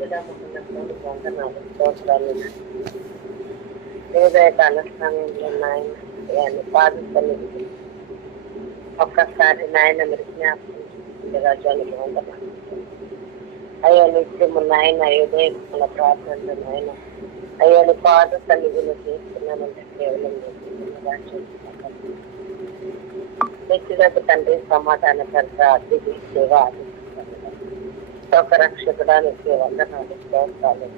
వందనాలు స్తోత్రాలు ఉదయకాల సమయంలో నాయన బాధితులు ఒక్కసారి నాయన మీరు జ్ఞాపకం రాజ్యానికి వందనాలు అయ్యా నిత్యము నాయన ఉదయకాల ప్రార్థనలు నాయన అయ్యా పాద సన్నిధిలో చేస్తున్నానంటే కేవలం రాజ్యం వ్యక్తిగత తండ్రి సమాధానకర్త అతిథి సేవ రక్షకుడానికి వందనాలు స్తోత్రాలు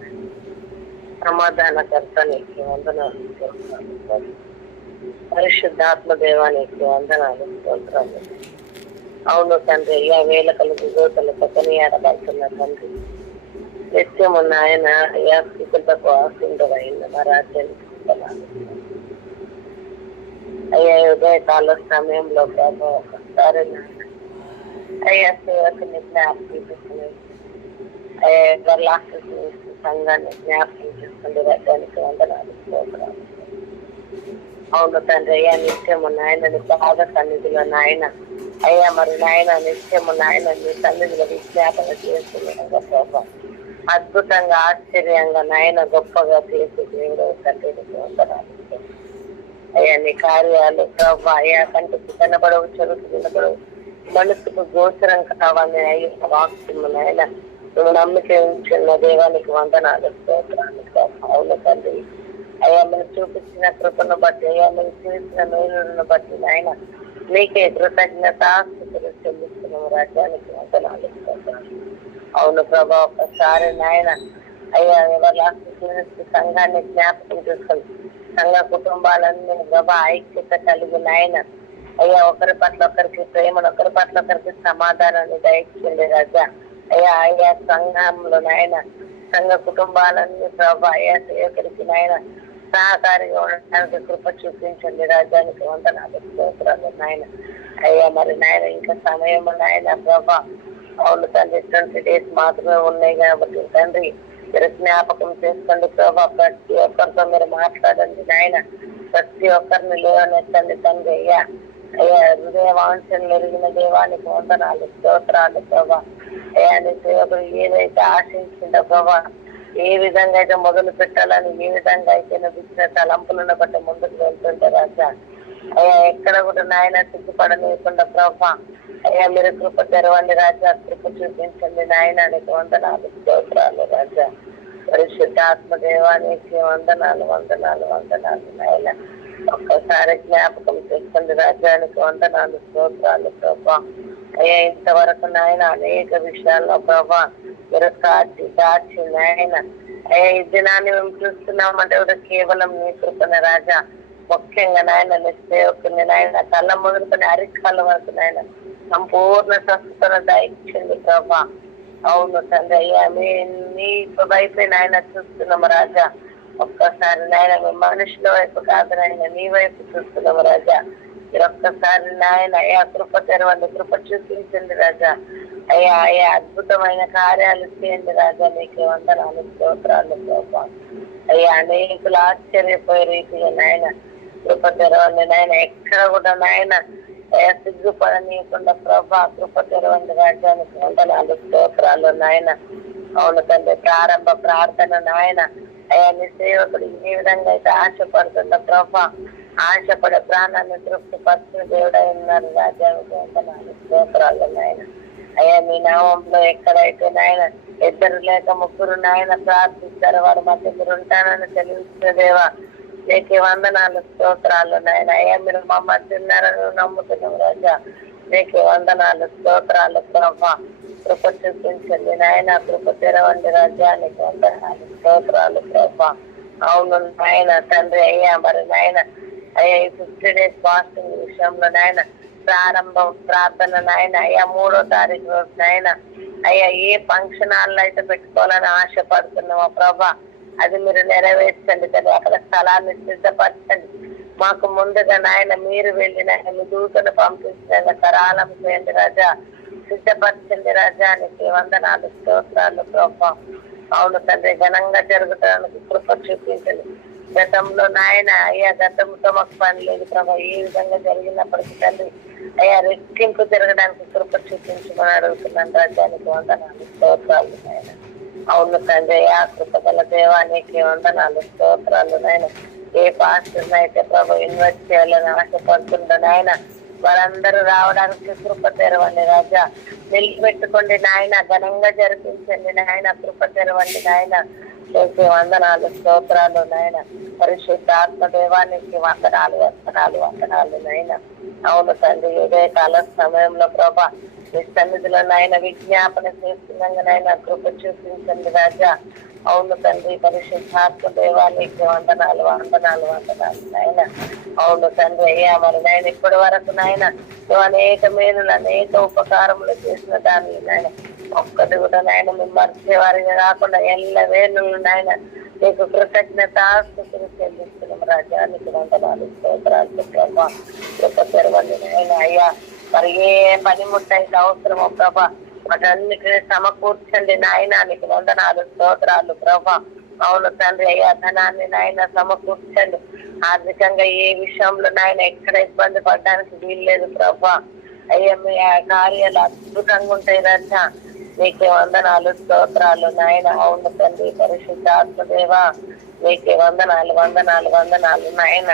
సమాధానకర్తనికి వందనాలు స్తోత్రాలు పరిశుద్ధాత్మ దేవానికి వందనాలు స్తోత్రాలు. అవును తండ్రి అయ్యా వేలకలు దిగోతలతో కొనియాడబడుతున్న తండ్రి నిత్యము నాయన అయ్యా స్థితులకు ఆశీర్వైన మా రాజ్యానికి అయ్యా ఉదయకాల సమయంలో ప్రభావ ఒకసారి అయ్యా సేవకుని జ్ఞాపకం చేసుకుని అయ్యా సంఘాన్ని జ్ఞాపకం చేసుకుని రాజ్యానికి వందనాలు స్తోత్రాలు. అవును తండ్రి అయ్యా నిత్యము నాయన బాగా సన్నిధిలో నాయన అయ్యా మరి నాయన నిత్యము నాయన మీ సన్నిధిలో విజ్ఞాపన చేస్తున్న ప్రభావ అద్భుతంగా ఆశ్చర్యంగా నాయన గొప్పగా చేసి దేవుడు తండ్రికి వందనాలు. అయ్యా నీ కార్యాలు ప్రభావ అయ్యా కంటికి కనబడవు చెరుకు వినబడవు మనసుకు గోచరం కావాలి అయ్యా వాక్యము నాయన నువ్వు నమ్మిక ఉంచిన దేవానికి వందనాలు స్తోత్రాలు. అవును తండ్రి అయ్యా మీరు చూపించిన కృపను బట్టి అయ్యా మీరు చేసిన మేలును బట్టి నాయన నీకే కృతజ్ఞతాస్తుతులు చెల్లిస్తున్నాము రాజ్యానికి వందనాలు స్తోత్రాలు. అవును ప్రభా ఒకసారి నాయన అయ్యా ఎవరి సంఘాన్ని జ్ఞాపకం చేసుకొని సంఘ కుటుంబాలన్నీ ప్రభా ఐక్యత కలిగి నాయన అయ్యా ఒకరి పట్ల ఒకరికి ప్రేమను ఒకరి పట్ల ఒకరికి సమాధానాన్ని దయచేయండి రాజా. అయ్యా అయ్యా సంఘంలో నాయన సంఘ కుటుంబాలన్నీ ప్రభా అయ్యా సేవకుడికి నాయన సహకారిగా ఉండడానికి కృప చూపించండి రాజ్యానికి వందనాలు స్తోత్రాలు నాయన. అయ్యా మరి నాయన ఇంకా సమయం నాయన ప్రభా అవును తండ్రి 20 days మాత్రమే ఉన్నాయి కాబట్టి తండ్రి మీరు జ్ఞాపకం చేసుకోండి ప్రభా ప్రతి ఒక్కరితో మీరు మాట్లాడండి నాయన ప్రతి ఒక్కరిని లేవనెత్తండి తండ్రి. అయ్యా అయ్యా హృదయ వాంఛనలు ఎరిగిన దేవానికి వందనాలు స్తోత్రాలు ప్రభా. అయ్యా నీ సేవకుడు ఏదైతే ఆశించిందో ప్రభా ఏ విధంగా అయితే మొదలు పెట్టాలని ఏ విధంగా అయితే ఇచ్చిన తలంపులను బట్టి ముందుకు వెళ్తుంటే రాజా అయ్యా ఎక్కడ కూడా నాయన సిగ్గుపడలేకుండా ప్రభా అయ్యా మీరు కృప తెరవండి రాజా కృప చూపించండి నాయన నీకు వందనాలు స్తోత్రాలు రాజా. పరిశుద్ధాత్మ దేవానికి వందనాలు వందనాలు వందనాలు నాయన ఒక్కసారి జ్ఞాపకం చేసుకోండి రాజ్యానికి వందనాలు స్తోత్రాలు ప్రభా. అయ్యా ఇంతవరకు నాయన అనేక విషయాల్లో ప్రభా మీరు కాచి దాచి నాయన అయ్యా ఈ దినాన్ని మేము చూస్తున్నామంటే కూడా కేవలం నీ కృపణ రాజా. ముఖ్యంగా నాయన నీ సేవకుని నాయన కళ్ళ మొదలుకొని అరికాల వరకు నాయన సంపూర్ణ స్వస్థతను దయచేయండి ప్రభా. అవును తండ్రి అయ్యా నీ వైపు నాయన చూస్తున్నాము రాజా. ఒక్కసారి నాయన మీ మనుషుల వైపు కాదు నాయన నీ వైపు చూస్తున్నాము రాజా. మీరు ఒక్కసారి నాయన అయ్యా కృప తెరవండి కృప చూపించండి రాజా. అయ్యా అయ్యా అద్భుతమైన కార్యాలు చేయండి రాజా నీకు వందనాలు స్తోత్రాలు ప్రభా. అయ్యా అనేకులు ఆశ్చర్యపోయే రీతిగా నాయన కృప తెరవండి నాయన ఎక్కడ కూడా నాయన అయ్యా సిగ్గుపడనీయకుండా ప్రభా కృప తెరవండి రాజ్యానికి వందనాలు స్తోత్రాలు నాయన. అవును తండ్రి ప్రారంభ ప్రార్థన నాయన అయ్యా నీ సేవకుడు ఏ విధంగా అయితే ఆశపడుతున్న ప్రభా ఆశపడే ప్రాణాన్ని తృప్తిపరిచిన దేవుడై ఉన్నారు రాజ్యానికి వందనాలు స్తోత్రాలు నాయన. అయ్యా మీ నామంలో ఎక్కడైతే నాయన 2 లేక 3 నాయన ప్రార్థిస్తారు వారి మధ్య మీరు ఉంటానని తెలిసిన దేవా నీకే వందనాలు స్తోత్రాలు నాయన. అయ్యా మీరు మా మధ్య ఉన్నారని నమ్ముతున్నాం రాజా నీకే వందనాలు స్తోత్రాలు ప్రభా. కృప చూపించండి నాయన కృప తెరవండి రాజ్యానికి వందనాలు స్తోత్రాలు ప్రభా. అవును నాయన తండ్రి అయ్యా మరి నాయన అయ్యా ఈ 50 days ఫాస్టింగ్ విషయంలో నాయన ప్రారంభం ప్రార్థన నాయన అయ్యా 3వ తారీఖు రోజు నాయన అయ్యా ఏ ఫంక్షన్ హాల్లో అయితే పెట్టుకోవాలని ఆశపడుతున్నామో ప్రభా అది మీరు నెరవేర్చండి కదా. అక్కడ స్థలాన్ని సిద్ధపరచండి మాకు ముందుగా నాయన మీరు వెళ్ళిన మీ దూతను పంపించిన సరాలం చేయండి రాజా సిద్ధపరచండి రాజా నీకు వందనాలు స్తోత్రాలు ప్రభా. అవును తండ్రి ఘనంగా జరుగుతానికి కృప చూపించండి. గతంలో నాయన అయ్యా గతంతో మాకు పని లేదు ప్రభా ఏ విధంగా జరిగినప్పటికీ తండ్రి అయ్యా రెట్టింపు జరగడానికి కృప చూపించమని అడుగుతున్నాను రాజ్యానికి వందనాలు స్తోత్రాలు నాయన. అవును తండ్రి, ఆ కృపగల దేవానికి వందనాలు, స్తోత్రాలు నాయన. ఏ పాస్టర్ అయితే ప్రభు ఇన్వెస్ట్ చేయాలని ఆశపడుతుండో నాయన, వారందరూ రావడానికి కృప తెరవండి రాజా. నిలబెట్టుకోండి నాయన, ఘనంగా జరిపించండి నాయన, కృప తెరవండి నాయన. చేసే వందనాలు, స్తోత్రాలు నాయన. పరిశుద్ధాత్మ దేవానికి వందనాలు, వందనాలు, వందనాలు నాయన. అవును తండ్రి, ఉదయకాల సమయంలో ప్రభా మీ సన్నిధిలో నాయన విజ్ఞాపన చేస్తున్నాగా నాయన కృప చూపించండి రాజా. అవును తండ్రి, పరిశుద్ధాత్మ దేవానికి వందనాలు, వందనాలు, వందనాలు నాయన. అవును తండ్రి, అయ్యా మరి నాయన ఇప్పటి వరకు నాయన నువ్వు అనేక మేలులు అనేక ఉపకారములు చేసిన దాన్ని నాయన ఒక్కటి కూడా నాయన మేము మర్చేవారిగా కాకుండా ఎల్ల వేలు నాయన నీకు కృతజ్ఞతాస్తుతులు చెల్లిస్తున్నాం రాజా. నీకు వందనాలు, స్తోత్రాలు ప్రభా. కృప తెరవండి నాయన. అయ్యా మరి ఏ పనిముట్టయితే అవసరమో ప్రభా వాటన్నిటిని సమకూర్చండి నాయన. నీకు వందనాలు, స్తోత్రాలు ప్రభా. అవును తండ్రి, అయ్యా ధనాన్ని నాయన సమకూర్చండి. ఆర్థికంగా ఏ విషయంలో నాయన ఎక్కడ ఇబ్బంది పడడానికి వీల్లేదు ప్రభా. అయ్యా మీ కార్యాలు అద్భుతంగా ఉంటాయి రాజా. నీకే వందనాలు, స్తోత్రాలు నాయన. అవును తండ్రి, పరిశుద్ధాత్మదేవా నీకే వందనాలు, వందనాలు, వందనాలు నాయన.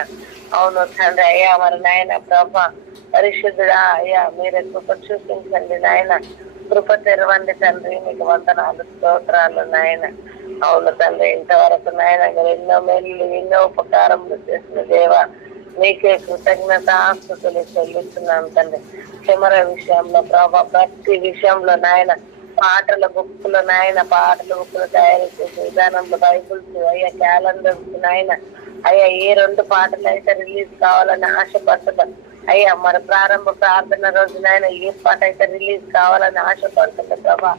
అవును తండ్రి, అయ్యా మరి నాయన ప్రభా పరిశుద్ధుడా అయ్యా మీరే కృప చూపించండి నాయన. కృప తెరవండి తండ్రి, మీకు వందనాలు, స్తోత్రాలు నాయన. అవును తండ్రి, ఇంతవరకు నాయన మీరు ఎన్నో మేలు ఎన్నో ఉపకారములు చేసిన దేవా మీకే కృతజ్ఞతాస్తుతులు చెల్లిస్తున్నాను తండ్రి. కెమెర విషయంలో ప్రభా ప్రతి విషయంలో నాయన పాటల బుక్కులు నాయన పాటల బుక్కులు తయారు చేసే విధానంలో బైబుల్స్ అయ్యా క్యాలెండర్స్ నాయన అయ్యా ఏ 2 పాటలు అయితే రిలీజ్ కావాలని ఆశపడుతున్నాను అయ్యా. మరి ప్రారంభ ప్రార్థన రోజు నాయన ఏ పాట అయితే రిలీజ్ కావాలని ఆశపడుతుంది ప్రభా.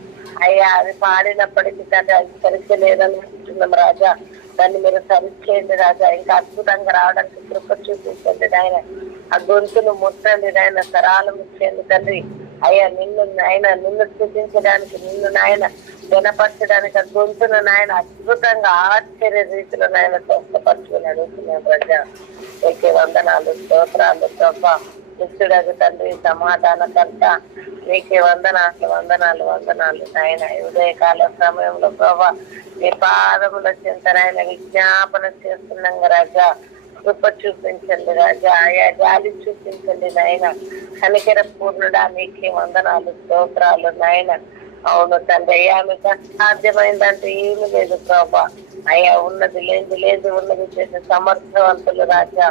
అయ్యా అది పాడినప్పటికీ కదా అది సరిగ్గా లేదనుకుంటున్నాం రాజా. దాన్ని మీరు సరిచేయండి రాజా. ఇంకా అద్భుతంగా రావడానికి కృప చూపించండి నాయన. ఆ గొంతును ముట్టండి నాయన, సరాలు ముట్టండి తండ్రి. అయ్యా నిన్ను స్థుతించడానికి నిన్ను నాయన వినపరచడానికి ఆ గొంతును నాయన అద్భుతంగా ఆశ్చర్య రీతిలో నాయన స్వస్థపరచుకుని అడుగుతున్నాను ప్రజా. నీకే వందనాలు, స్తోత్రాలు ప్రభా. నిత్యుడగు తండ్రి, సమాధానకర్త నీకే వందనాలు, వందనాలు, వందనాలు నాయన. ఉదయకాల సమయంలో ప్రభా నీ పాదముల చింత నాయన విజ్ఞాపన చేస్తున్నాం రాజా. కృప చూపించండి రాజా. ఆయా జాలి చూపించండి నాయన. కనికర పూర్ణుడా నీకే వందనాలు, స్తోత్రాలు నాయన. అవును తండ్రి, అయ్యా మీకు సాధ్యమైందంటే ఏమి లేదు ప్రభా. అయ్యా ఉన్నది లేదు లేదు ఉన్నది చేసే సమర్థవంతులు రాజా.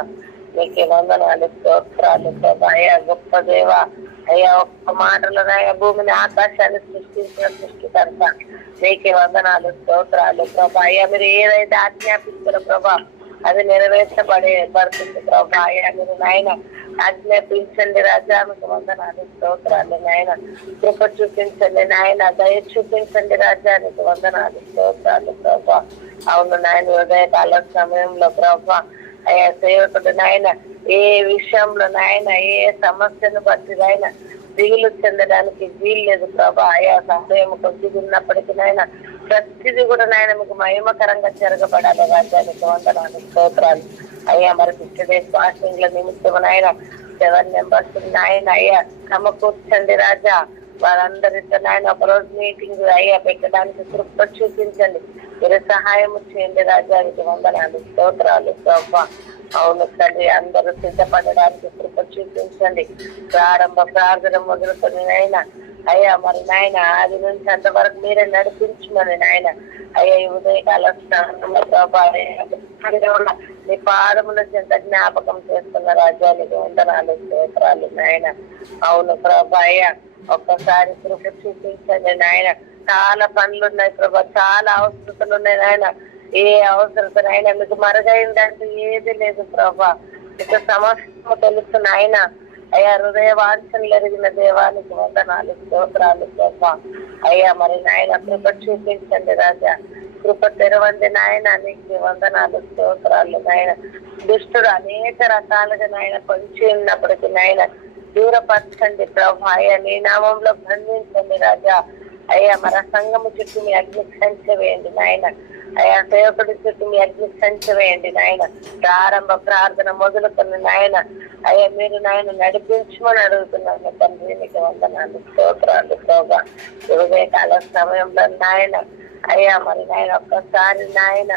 నీకే వందనాలు, స్తోత్రాలు ప్రభా. అయ్యా గొప్ప దేవ. అయ్యా ఒక్క మాటలో నాయ భూమిని ఆకాశాన్ని సృష్టించిన సృష్టికర్త నీకే వందనాలు, స్తోత్రాలు ప్రభా. అయ్యా మీరు ఏదైతే ఆజ్ఞాపిస్తారో ప్రభా అది నెరవేర్చబడుతుంది ప్రభా. అయ్యా మీరు నాయన ఆజ్ఞాపించండి రాజా. మీకు వందనాలు, స్తోత్రాలు నాయన. కృప చూపించండి నాయన, దయ చూపించండి రాజా. నీకు వందనాలు, స్తోత్రాలు ప్రభా. అవును నాయన, ఉదయకాల సమయంలో ప్రభా అయ్యా సేవకుడు నాయన ఏ విషయంలో నాయన ఏ సమస్యను బట్టి నాయన దిగులు చెందడానికి వీల్లేదు ప్రభా. అయ్యా సమయం కొద్దిగా ఉన్నప్పటికీ నాయన ప్రతిదీ కూడా నాయన మీకు మహిమకరంగా జరగబడాలి రాజ్యానికి వందనాలు, స్తోత్రాలు అయ్యా. మరి 50 days ఫాస్టింగ్ ల నిమిత్తం నాయన 7 members నాయన అయ్యా సమకూర్చండి రాజా. వారందరితో నాయన ఒకరోజు మీటింగ్ అయ్యా పెట్టడానికి కృప చూపించండి. మీరు సహాయం చేయండి రాజానికి వందనాలు, స్తోత్రాలు ప్రభా. అవును తండ్రి, అందరూ సిద్ధపడడానికి కృప చూపించండి. ప్రారంభ ప్రార్థన మొదలుకొని నాయన అయ్యా మరి నాయన ఆది నుంచి అంతవరకు మీరే నడిపించమని నాయన అయ్యా ఈ ఉదయకాల స్నానంలో ప్రభా నీ పాదముల చెంత జ్ఞాపకం చేస్తున్న రాజ్యానికి వందనాలు, స్తోత్రాలు నాయన. అవును ప్రభా అయ్యా ఒక్కసారి కృప చూపించండి నాయన. చాలా పనులు ఉన్నాయి ప్రభా, చాలా అవసరతలు ఉన్నాయి నాయన. ఏ అవసరతనైనా మీకు మరుగైందంటూ ఏది లేదు ప్రభా. ఇక సమస్యము తెలుసు నాయన. అయ్యా హృదయ వాంఛనలు ఎరిగిన దేవానికి వందనాలు, స్తోత్రాలు ప్రభా. అయ్యా మరి నాయన కృప చూపించండి రాజా. కృప తెరవండి నాయన. నీకు వందనాలు, స్తోత్రాలు నాయన. దుష్టుడు అనేక రకాలుగా నాయన పొంచి ఉన్నప్పటికీ నాయన దూరపరచండి ప్రభా. అయ్యా నీ నామంలో బంధించండి రాజా. అయ్యా మన సంఘము చుట్టూ మీ అగ్నికి సంచి వేయండి నాయన. అయ్యా సేవకుడి చుట్టూ మీ అగ్నికి సంచి వేయండి నాయన. ప్రారంభ ప్రార్థన మొదలుకొని నాయన అయ్యా మీరు నాయన నడిపించమని అడుగుతున్నాను తండ్రి. నీకు వందనాలు, స్తోత్రాలు ప్రభా. ఉదయకాల సమయంలో నాయన అయ్యా మరి నాయన ఒక్కసారి నాయన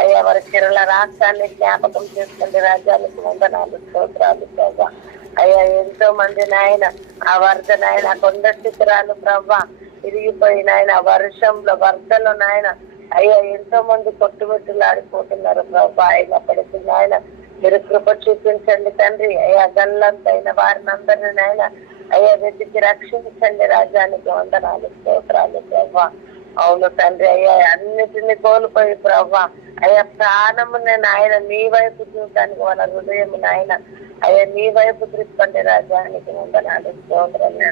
అయ్యా మరి కేరళ రాష్ట్రాన్ని జ్ఞాపకం చేసుకోండి. రాజ్యానికి వందనాలు స్తోత్రాలు ప్రభా. అయ్యా ఎంతో మంది నాయన ఆ వరద నాయన కొండ శిఖరాలు ప్రభా ఇరిగిపోయిన ఆయన వర్షంలో వరదలో నాయన అయ్యా ఎంతో మంది కొట్టుమిట్టులాడిపోతున్నారు ప్రభా. అయినప్పటికీ నాయన మీరు కృప చూపించండి తండ్రి. అయ్యా గల్లంతైన వారిని అందరినీ నాయన అయ్యా వెతికి రక్షించండి. రాజ్యానికి వందనాలు స్తోత్రాలు ప్రభా. అవును తండ్రి అయ్యా అన్నిటిని కోల్పోయి ప్రభా అయ్యా ప్రాణము నేను ఆయన నీ వైపు చూడటానికి వాళ్ళ హృదయం నాయన అయ్యా నీ వైపు తిప్పండి. రాజ్యానికి వందనాలు స్తోత్రాలు.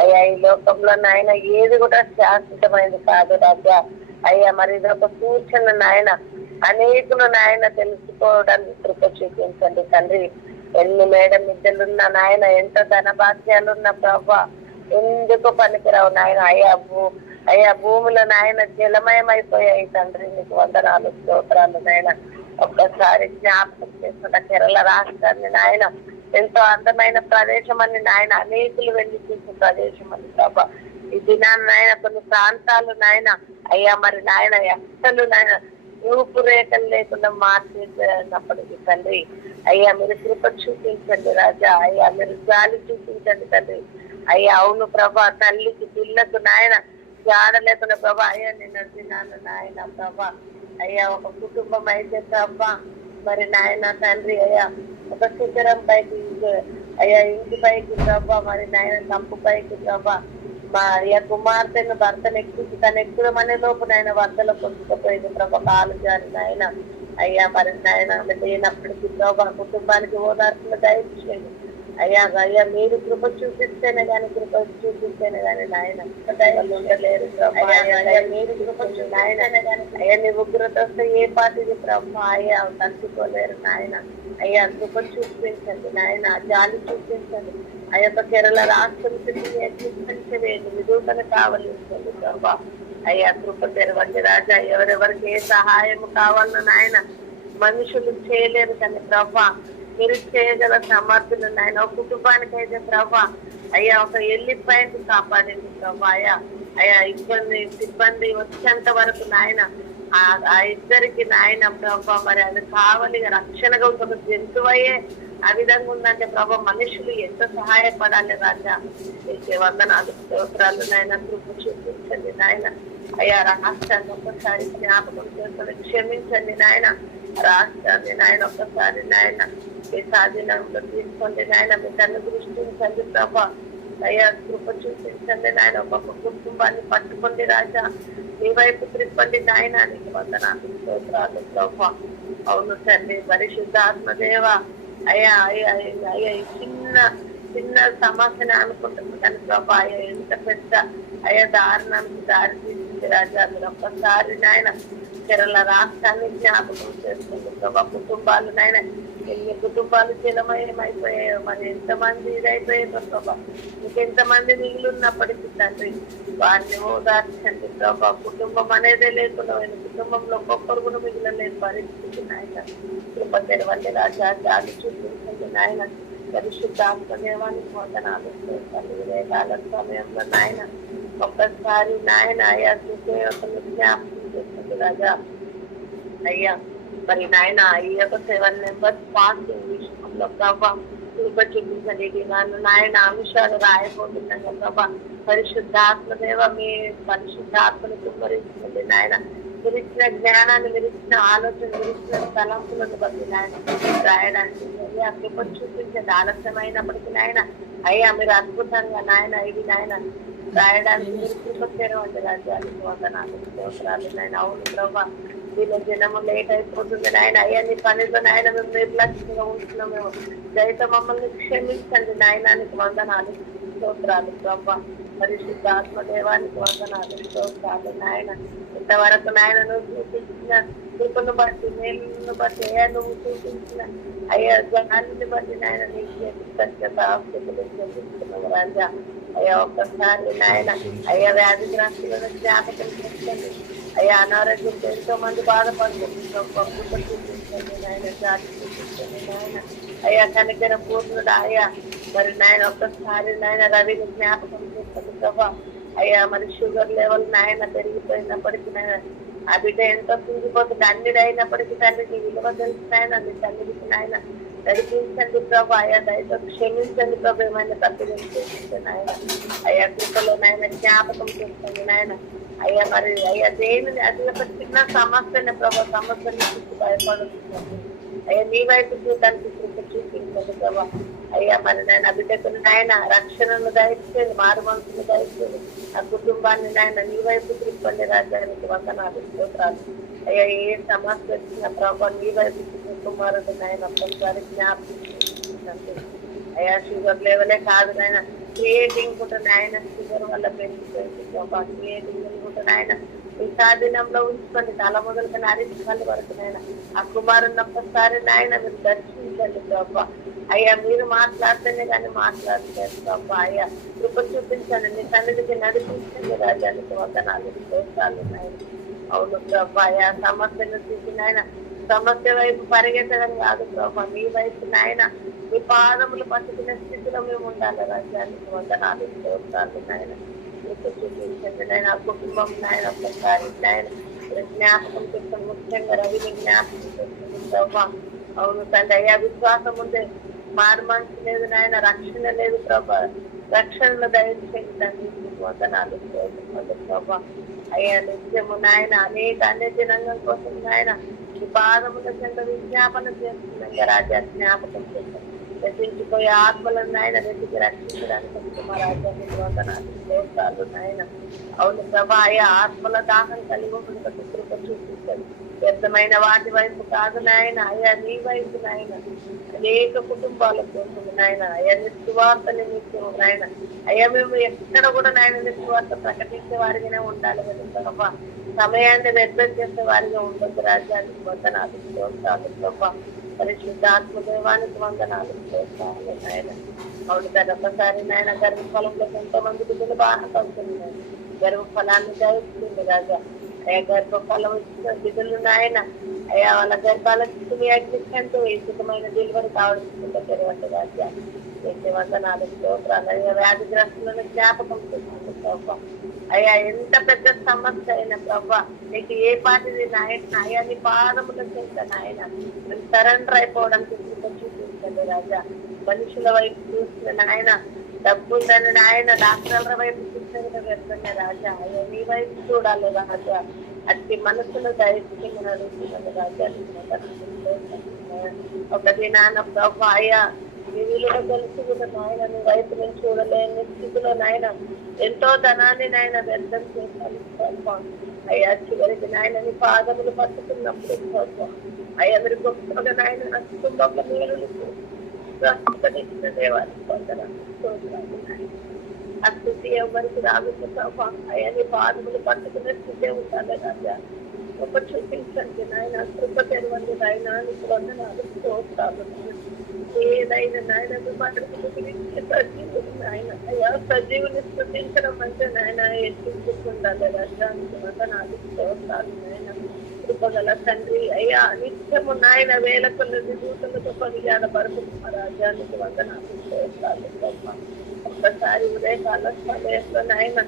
అయ్యా ఈ లోకంలో నాయన ఏది కూడా శాశ్వతమైనది కాదు రాజా. అయ్యా మరి ఇదొక సూచన నాయన అనేకులు నాయన తెలుసుకోవడానికి కృప చూపించండి తండ్రి. ఎన్ని మేడ మిద్దెలున్నా నాయన ఎంత ధనభాగ్యాలున్న ప్రభా ఎందుకు పనికిరావు నాయన. అయ్యా భూమిలో నాయన జలమయమైపోయాయి తండ్రి. నీకు వందనాలు స్తోత్రాలు నాయన. ఒక్కసారి జ్ఞాపకం చేసుకున్న కేరళ రాష్ట్రాన్ని నాయన ఎంతో అందమైన ప్రదేశం అని నాయన అనేకులు వెళ్ళి చూసే ప్రదేశం అని ప్రభా. ఈ దినాన్ని నాయన కొన్ని ప్రాంతాలు నాయన అయ్యా మరి నాయన అసలు నాయన రూపురేఖలు లేకుండా మార్చేసినప్పటికీ తండ్రి అయ్యా మీరు కృప చూపించండి రాజా. అయ్యా మీరు గాలి చూపించండి తండ్రి. అయ్యా అవును ప్రభా తల్లికి పిల్లకు నాయన జాడ లేకుండా ప్రభా అయ్యా నిన్న దినాను నాయన ప్రభా అయ్యా ఒక కుటుంబం అయితే ప్రభా మరి నాయన తండ్రి అయ్యా ఒక శిఖరం పైకి అయ్యా ఇంటి పైకి ప్రభా మరి నాయన కంపు పైకి ప్రభా మా అయ్యా కుమార్తెను భర్తను ఎక్కించి తను ఎక్కువ అనే లోపు నాయన వరదలో కొట్టుకుపోయింది ప్రభా కాలు జారి నాయన అయ్యా మరి నాయన లేనప్పటికీ ప్రభా కుటుంబానికి ఓదార్పులు దయచేయండి అయ్యా. అయ్యా మీరు కృప చూపిస్తేనే గాని కృప చూపిస్తేనే గాని నాయన దయలు ఉండలేరు ప్రభా. అయ్యా మీరు కృప నాయన గాని అయ్యా నీ ఉగ్రత వస్తే ఏ పాటిది ప్రభా అయ్యా తట్టుకోలేరు నాయన. అయ్యా కృప చూపించండి నాయన జాలి చూపించండి. ఆ యొక్క కేరళ రాష్ట్రం చూపించవేయండి. విదూతను కావలించండి ప్రభా. అయ్యా కృప తెరవండి రాజా. ఎవరెవరికి ఏ సహాయం కావాలన్నా నాయన మనుషులు చేయలేరు కానీ ప్రభా మీరు చేయగల సమర్థులు నాయన. ఒక కుటుంబానికి అయితే ప్రభా అయ్యా ఒక ఎల్లిపాయని కాపాడండి ప్రభా. అయ్యా సిబ్బంది వచ్చేంత వరకు నాయన ఆ ఇద్దరికి నాయన ప్రభా మరి అది కావాలి రక్షణగా ఒక జంతువయ్యే ఆ విధంగా ఉందంటే ప్రభా మనుషులు ఎంత సహాయపడాలి రాజా. వందనాలు స్తోత్రాలు నాయన. కృప చూపించండి నాయన. అయ్యా రాష్ట్రాన్ని ఒక్కసారి జ్ఞాపకం చేసుకొని క్షమించండి నాయన. రాష్ట్రాన్ని నాయన ఒక్కసారి నాయన మీ స్వాధీనంలో తీసుకోండి నాయన. మీ కన్ను దృష్టించండి ప్రభా. అయ్యా కృప చూపించండి నాయన. ఒక్కొక్క కుటుంబాన్ని పట్టుకోండి రాజా. మీ వైపు తిప్పండి నాయన. నీకు వందనాలు స్తోత్రాలు ప్రభా. అవును తండ్రి పరిశుద్ధ ఆత్మదేవ అయ్యా అయ్యా అయ్యా చిన్న చిన్న సమస్యని అనుకుంటుంది కానీ ప్రభా అయ్యా ఎంత పెద్ద అయ్యా దారుణానికి దారి తీసింది రాజా. మీరు ఒక్కసారి నాయన కేరళ రాష్ట్రాన్ని జ్ఞాపకం చేసుకుంది ప్రభా. కుటుంబాలు నాయన ఎన్ని కుటుంబాలు జలమయమైపోయాయో మరి ఎంతమంది ఇదైపోయారో ప్రభా. ఇంకెంతమంది మిగిలిన్నప్పటికీ తండ్రి వారిని ఓదార్చండి ప్రభా. కుటుంబం అనేదే లేకుండా కుటుంబంలో ఒక్కొక్కరు కూడా మిగిలలేని పరిస్థితి నాయన. కృప తెరవండి రాజా. జాలి చూపించండి నాయన. పరిశుద్ధ ఆత్మదేవానికి వందనాలు వివేకాల సమయంలో నాయన ఒక్కసారి నాయన అయ్యా చూసే జ్ఞాపకం చేస్తుంది రాజా. అయ్యా మరి నాయన ఈ యొక్క 7 members ఫాస్టింగ్ విషయంలో ప్రభా కృప చూపించండి. నన్ను నాయన అంశాలు రాయబోతున్నాను ప్రభా. పరిశుద్ధ ఆత్మదేవ మీ పరిశుద్ధ ఆత్మను కుమ్మరించండి నాయన. మీరు ఇచ్చిన జ్ఞానాన్ని మీరు ఇచ్చిన ఆలోచన మీరు ఇచ్చిన తలంపులను బట్టి నాయన రాయడానికి అయ్యా కృప చూపించండి. ఆలస్యమైనప్పటికీ నాయన అయ్యా మీరు అద్భుతంగా నాయన ఇది నాయన రాయడానికి మీరు కృప చేరవండి రాజ్యానికి వందనాలు స్తోత్రాలు నాయన. అవును ప్రభా దీని జనము లేట్ అయిపోతుంది నాయన. అయ్యా నీ పనిలో నాయన మేము నిర్లక్ష్యంగా ఉంటున్నాం. మేము దయతో మమ్మల్ని క్షమించండి నాయనానికి వందనాలు స్తోత్రాలు ప్రభా. పరిశుద్ధ ఆత్మదేవానికి వందనాలు స్తోత్రాలు నాయన. ఇంతవరకు నాయన నువ్వు చూపించిన కృపను బట్టి మేలును బట్టి అయ్యా నువ్వు చూపించిన అయ్యా జనాన్ని బట్టి నాయన నీకు చెల్లిస్తున్నావు రాజా. అయ్యా ఒక్కసారి నాయన అయ్యా వ్యాధిగ్రస్తులను జ్ఞాపకం చేస్తుంది. అయ్యా అనారోగ్యంతో ఎంతో మంది బాధపడుతుంది నాయన. జాతి చూపించండి నాయన. అయ్యా కనికర పూర్ణుడు అయ్యా మరి నాయన ఒక్కసారి నాయన రవిని జ్ఞాపకం చేస్తుంది ప్రభా. అయ్యా మరి షుగర్ లెవెల్ నాయన పెరిగిపోయినప్పటికీ నాయన ఆ బిడ్డ ఎంతో కుంగిపోతుంది, అన్నిది అయినప్పటికీ తండ్రి నీ విలువ తెలిసిన ఆయన నీ తండ్రికి నాయన నడిపించండి ప్రభు. అయ్యా దయతో క్షమించండి ప్రభు, ఏమైనా తప్పిదం చేసింది నాయన. అయ్యా కృపలో నాయన జ్ఞాపకం చేస్తుంది నాయన. అయ్యా మరి అయ్యా దేనిని అది ఒక చిన్న సమస్యనే ప్రభు, సమస్యని చూసి భయపడుతున్నాను. అయ్యా నీ వైపు చూడడానికి కృప చూపించండి ప్రభు. అయ్యా మరి నాయన బిడ్డకు నాయన రక్షణను దయచేది, మారు మనసును దయచేది, ఆ కుటుంబాన్ని నాయన నీ వైపు తిప్పండి రాజ్యానికి వందనాలు స్తోత్రాలు. అయ్యా ఏ సమస్య వచ్చిన ప్రభావ నీ వైపు కుమారుడు నాయన ఒక్కసారి జ్ఞాపకం. అయ్యా షుగర్ లెవెలే కాదు నాయన, క్రియేటింగ్ కూడా నాయన షుగర్ వల్ల పెరిగిపోయింది ప్రభావ. క్రియేటింగ్ కూడా నాయన ఈ సాధనంలో ఉంచుకోండి, తల మొదలుకొని అరిష్టాల వరకు నాయన ఆ కుమారుని ఒక్కసారి నాయన మీరు దర్శించండి ప్రభావ. అయ్యా మీరు మాట్లాడితేనే కానీ మాట్లాడలేదు ప్రభావ. అయ్యా కృప చూపించండి, నీ సన్నిధికి నడిపించండి రాజ్యానికి వందనాలు స్తోత్రాలు నాయన. అవును ప్రభావ. అయ్యా సమస్యను చూసి నాయన సమస్య వైపు పరిగెత్తడం కాదు ప్రభావ, నీ వైపు నాయన మీ పాదములు పట్టుకునే స్థితిలో మేము ఉండాలి రాజ్యానికి వందనాలు స్తోత్రాలు నాయన. చూపించండి నాయన ఆ కుటుంబం నాయన ఒక్కసారి నాయన జ్ఞాపకం చేస్తాం, ముఖ్యంగా రవిని జ్ఞాపకం చేస్తుంది ప్రభావ. అవును తండ్రి. అయ్యా విశ్వాసం ఉంటే మారు మనసు లేదు నాయన, రక్షణ లేదు ప్రభా. రక్షణను దయచేయండి తండ్రి, వందనాలు ప్రభా. అయ్యా నిత్యము నాయన అనేక అన్య జనాంగం కోసం నాయన ఈ పాదముల చెంత విజ్ఞాపన చేస్తున్నాం రాజా, జ్ఞాపకం చేస్తాం. రచించిపోయే ఆత్మలను నాయన వెతికి రక్షించడానికి మా రాజ్యానికి వందనాలు స్తోత్రాలు నాయన. అవును ప్రభా. అయ్యా ఆత్మల దాహం కలిగి ఉండటం కృప చూపించండి, వ్యర్థమైన వాటి వైపు కాదు నాయన. అయ్యా నీ వైపు నాయన అనేక కుటుంబాల కోసం నాయన. అయ్యా నిస్వార్థ నిమిత్తం నాయన. అయ్యా మేము ఎక్కడ కూడా నాయన నిస్వార్థ ప్రకటించే వారిగానే ఉండాలి కదా ప్రభా. సమయాన్ని వ్యర్థం చేసే వారిగా ఉండదు రాజ్యానికి వందనాలు స్తోత్రాలు ప్రభా. పరిశుద్ధాత్మ దేవానికి వందనాలు స్తోత్రాలు నాయన. అవును కదా ఒకసారి నాయన గర్భఫలంలో ఎంతోమంది బిడ్డలు బాగా పడుతున్నాయి, గర్భఫలాన్ని దయచేయండి రాజా. అయ్యా గర్భఫలం ఇచ్చిన బిడ్డలు నాయన అయ్యా వాళ్ళ గర్భాల చుట్టూ అగ్నికంటూ సుఖమైన డెలివరీ కావడం తెరవండి రాజా. వందనాలు స్తోత్రాలు. అయ్యా వ్యాధిగ్రస్తులను జ్ఞాపకం చేస్తుంది ప్రభా. అయ్యా ఎంత పెద్ద సమస్య అయినా ప్రభా నీకు ఏ పాటిది నాయన. అయ్యా నీ పాదముల చేత నాయన మేము సరెండర్ అయిపోవడానికి చూపించండి రాజా. మనుషుల వైపు చూసిన నాయన డబ్బు ఉందని నాయన డాక్టర్ల వైపు చూసిన వెళ్తున్నాయి రాజా. అయ్యా నీ వైపు చూడాలి రాజా. అట్టి మనసును దయచేయమని అడుగుతున్నాను రాజా. ఒకటి నాన్న ప్రభా అయ్యా నీ విలువ తెలిసి కూడా నాయన నీ వైపు నేను చూడలేని స్థితిలో నాయన ఎంతో ధనాన్ని నాయన వ్యర్థం చేశాను ప్రభా. అయ్యా చివరికి నాయన నీ పాదములు పట్టుకున్నప్పుడు ప్రభా అయ్యా మీరు గొప్పగా నాయన నా కుటుంబంలో మీరు స్వస్థతనిచ్చిన దేవానికి పొందడానికి ఆ స్థితి ఎవరికి రావచ్చు ప్రభా. అయ్యా నీ పాదములు పట్టుకునే స్థితి ఉండాలి రాజా. కృప చూపించండి నాయన, కృప తెరవండి నాయన. నీకు వందనాలు స్తోత్రాలు. ఏదైనా నాయన సజీవుడు నాయన. అయ్యా సజీవుని స్థుతించడం అంటే నాయన ఎత్తుండాలి రాజ్యానికి వందనాలు స్తోత్రాలు నాయన. కృపగల తండ్రి అయ్యా నిత్యము నాయన వేల కొలది దూతలతో కొనియాడ పడుతున్న రాజ్యానికి వందనాలు స్తోత్రాలు. ఒక్కసారి ఉదయకాల సమయంలో నాయన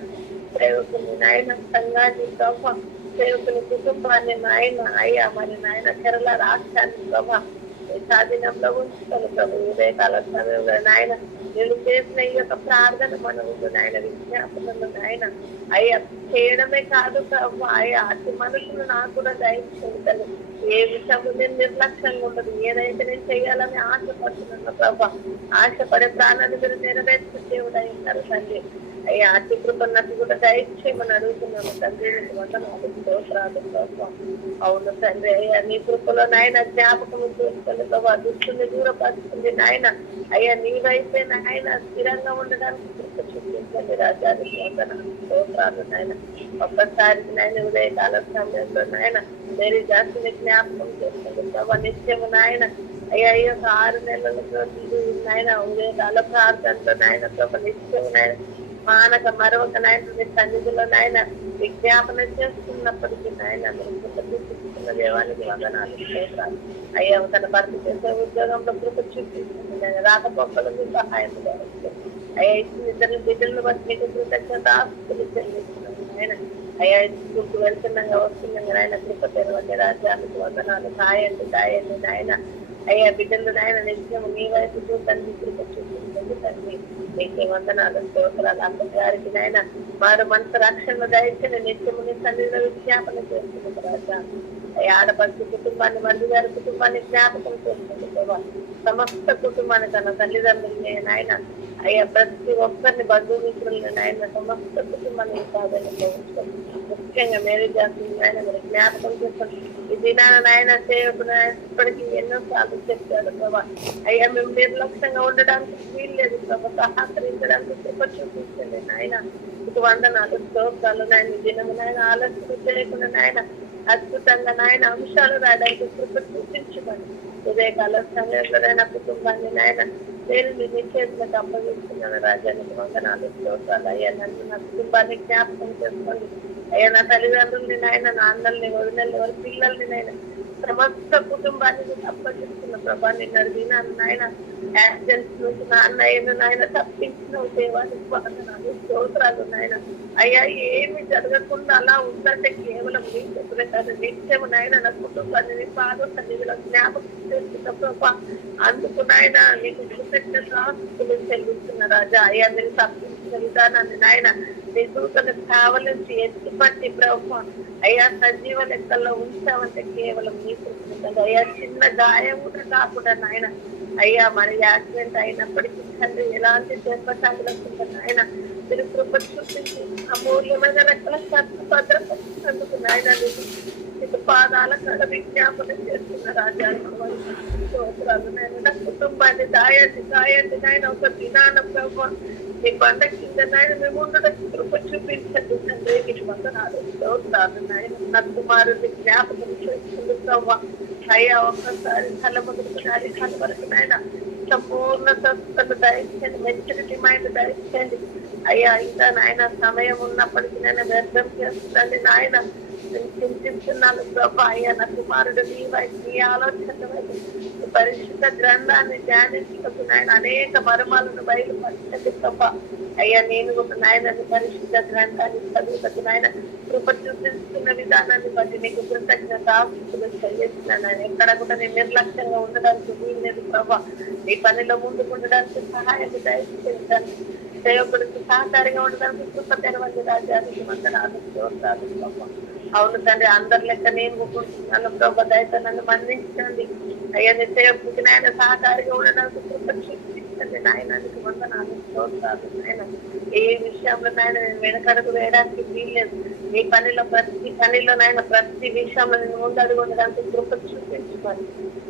సేవకుని నాయన సంఘాన్ని ప్రభా, సేవకుని కుటుంబాన్ని నాయన అయ్యా మరి నాయన కేరళ రాష్ట్రాన్ని ప్రభా స్వాధీనంలో ఉంచుతాను ప్రభు. ఉదయకాల సమయంలో నాయన నేను చేసిన ఈ యొక్క ప్రార్థన మనము నాయన విజ్ఞాపనలు నాయన అయ్యా చేయడమే కాదు ప్రభు. అయ్యా అతి మనుషులు నాకు కూడా దయచేస్తాను. ఏ విషయంలో నేను నిర్లక్ష్యంగా ఉండదు. ఏదైతే నేను చేయాలని ఆశపడుతున్నాను ప్రభా. ఆశపడే ప్రాణాన్ని మీరు నెరవేర్చే దేవుడు అయి ఉన్నారు తండ్రి. అయ్యా అతి కృపన్నట్టు కూడా దయచేయమని అడుగుతున్నాను తండ్రి. నీకు వందనాలు స్తోత్రాలు ప్రభా. అవును తండ్రి. అయ్యా నీ కృపలో నాయన జ్ఞాపకం చేసుకుని ప్రభా దుస్తుని దూరపరుస్తుంది నాయన. అయ్యా నీ వైపే నాయన స్థిరంగా ఉండడానికి కృప చూపించండి రాజానికి వందనాలు స్తోత్రాలు నాయన. ఒక్కసారి నాయన ఉదయకాల సమయంలో నాయన వేరే జాతిని జ్ఞాపకం చేసుకుంది ప్రభా. నిత్యము నాయన అయ్యా ఈ యొక్క 6 నెలలతో నాయన ఉదయకాల ప్రార్థనలో నాయన ప్రభా నిత్యము నాయన మానక మరొక నాయన మీ సన్నిధిలో నాయన విజ్ఞాపన చేస్తున్నప్పటికీ నాయన చూపిస్తున్న దేవానికి వందనాలు స్తోత్రాలు. అయ్యా తన భర్త చేసే ఉద్యోగంలో కృప చూపిస్తుంది నాయన. రాకపోకలు మీ సహాయం అయ్యా ఇచ్చిన ఇద్దరు బిడ్డలను బట్టి మీకు కృతజ్ఞత ఆస్తులు చెల్లిస్తున్నాను ఆయన. అయ్యా స్కూల్కి వెళ్తున్నాగా వస్తున్నాగా ఆయన కృప తెరవండి, రాజ్యానికి వందనాలు, కాయండి కాయండి నాయన. అయ్యా బిడ్డలు నాయన నిత్యం మీ వైపు తండ్రి కృప చూపించండి తండ్రి. మీకే వందనాలు, స్తోత్రాలు. అందరి గారికి నాయన వారు మనసు రక్షణ దయచని నిత్యము నీ సన్నిధిలో విజ్ఞాపన చేస్తున్నారు రాజా. అయ్యా ఆడపడుచు కుటుంబాన్ని, మల్లి గారి కుటుంబాన్ని జ్ఞాపకం చేస్తుంది ప్రభా. సమస్త కుటుంబాన్ని తన తల్లిదండ్రులని నాయన, అయ్యా ప్రతి ఒక్కరిని బంధుమిత్రులని నాయన సమస్త కుటుంబాన్ని సాధన ముఖ్యంగా మేరీ జాస్మిన్ నాయన మీరు జ్ఞాపకం చేస్తాను. ఈ దినాన నాయన సేవకుడు ఇప్పటికీ ఎన్నో సార్లు చెప్పాడు ప్రభా. అయ్యా మేము నిర్లక్ష్యంగా ఉండడానికి వీల్లేదు ప్రభా, సహకరించడానికి కృప చూపించండి నాయన. ఇటు వందనాలు, స్తోత్రాలు నాయన. దినము నాయన ఆలస్యం చేయకుండా నాయన అద్భుతంగా నాయన అంశాలు రాయడానికి కృప చూపించమని ఉదయకాల సమయంలో నాయన కుటుంబాన్ని నాయన నేను నీ చేతులకు అప్పగిస్తున్నాను రాజానికి వందనాలు, స్తోత్రాలు. అయ్యా నన్ను నా కుటుంబాన్ని జ్ఞాపకం చేసుకోండి అయ్యా. నా తల్లిదండ్రుల్ని నాయన, నా అన్నల్ని, వదినల్ని, ఎవరి పిల్లల్ని నాయన సమస్త కుటుంబాన్ని అప్పగిస్తున్న ప్రభా. నిన్న దినాన్ని నాయన యాక్సిడెంట్స్ నుంచి నా అన్నయ్యను నాయన తప్పించిన దేవానికి వందనాలు, స్తోత్రాలు నాయన. అయ్యా ఏమి జరగకుండా అలా ఉందంటే కేవలం నీ చెప్పలే కాదు, నిత్యము నాయన నా కుటుంబాన్ని నీ పాద సన్నిధిలో జ్ఞాపకం చేస్తున్న ప్రభా. అందుకు నాయన నీకు కృతజ్ఞతలు చెల్లిస్తున్న రాజా. అయ్యా మీరు తప్పించిన విధానాన్ని నాయన నీ దూతను కావలించి ఎత్తిపట్టి ప్రభా అయ్యా సజీవ లెక్కల్లో ఉంచామంటే కేవలం నీ కృతజ్ఞతలు. అయ్యా చిన్న గాయం కూడా కాకుండా నాయన అయ్యా మరి యాక్సిడెంట్ అయినప్పటికీ తండ్రి ఎలాంటి దెబ్బతాలు వస్తుందో నాయన మీరు కృప చూపించి అమూల్యమైన లెక్కల భద్రపరిచినందుకు నాయన నీకు పాదాల కడ విజ్ఞాపన చేస్తున్న రాజ్యాలు నాయన. నా కుటుంబాన్ని దాయండి నాయన. ఒక దినాన ప్రభావ నీ బండ కింద నాయన మేము ఉండడానికి కృప చూపించండి తండ్రి. నీకు వందనాలు, స్తోత్రాలు నాయన. నా కుమారుడిని జ్ఞాపకం చేసుకుంటూ ప్రభావ అయ్యా ఒక్కసారి కళ్ళ మొదలుకుని కళ్ళ వరకు నాయన సంపూర్ణ స్వస్థతను దయచేయండి, మెచ్యూరిటీ మైండ్ దయచేయండి అయ్యా. ఇంకా నాయన సమయం ఉన్నప్పటికీ నేను వ్యర్థం చేస్తుందండి నాయన. నేను చింతిస్తున్నాను ప్రభా. అయ్యా నా కుమారుడు నీ వైపు, నీ ఆలోచన వైపు, పరిశుద్ధ గ్రంథాన్ని ధ్యానించుకు నాయన అనేక మర్మాలను బయలుపరచండి ప్రభా. అయ్యా నేను ఒక నాయనని పరిశుద్ధ గ్రంథాన్ని చదువుతకు నాయన కృప చూపిస్తున్న విధానాన్ని బట్టి నీకు కృతజ్ఞత ఆస్తులు చెల్లిస్తున్నాను. ఎక్కడ కూడా నేను నిర్లక్ష్యంగా ఉండడానికి వీల్లేదు ప్రభా. నీ పనిలో ముందుకు ఉండడానికి సహాయం దయచేస్తాను. సేవకుడికి సహకారిగా ఉండడానికి కృప తెరవండి రాజ్యానికి వందనాలు, స్తోత్రాలు ప్రభా. అవును తండ్రి, అందరి లెక్క నేను ఒప్పుకుంటున్నాను ప్రభా. దయతో నన్ను మన్నించండి అయ్యా. నీ సేవకుడికి నాయన సహకారిగా ఉండడానికి కృప చూపించండి నాయనానికి వందనాలు, స్తోత్రాలు నాయన. ఏ విషయంలో నాయన నేను వెనకడుగు వేయడానికి వీల్లేదు. నీ పనిలో ప్రతి పనిలో నాయన ప్రతి విషయంలో నేను ముందడుగు ఉండడానికి కృప చూపించుకోండి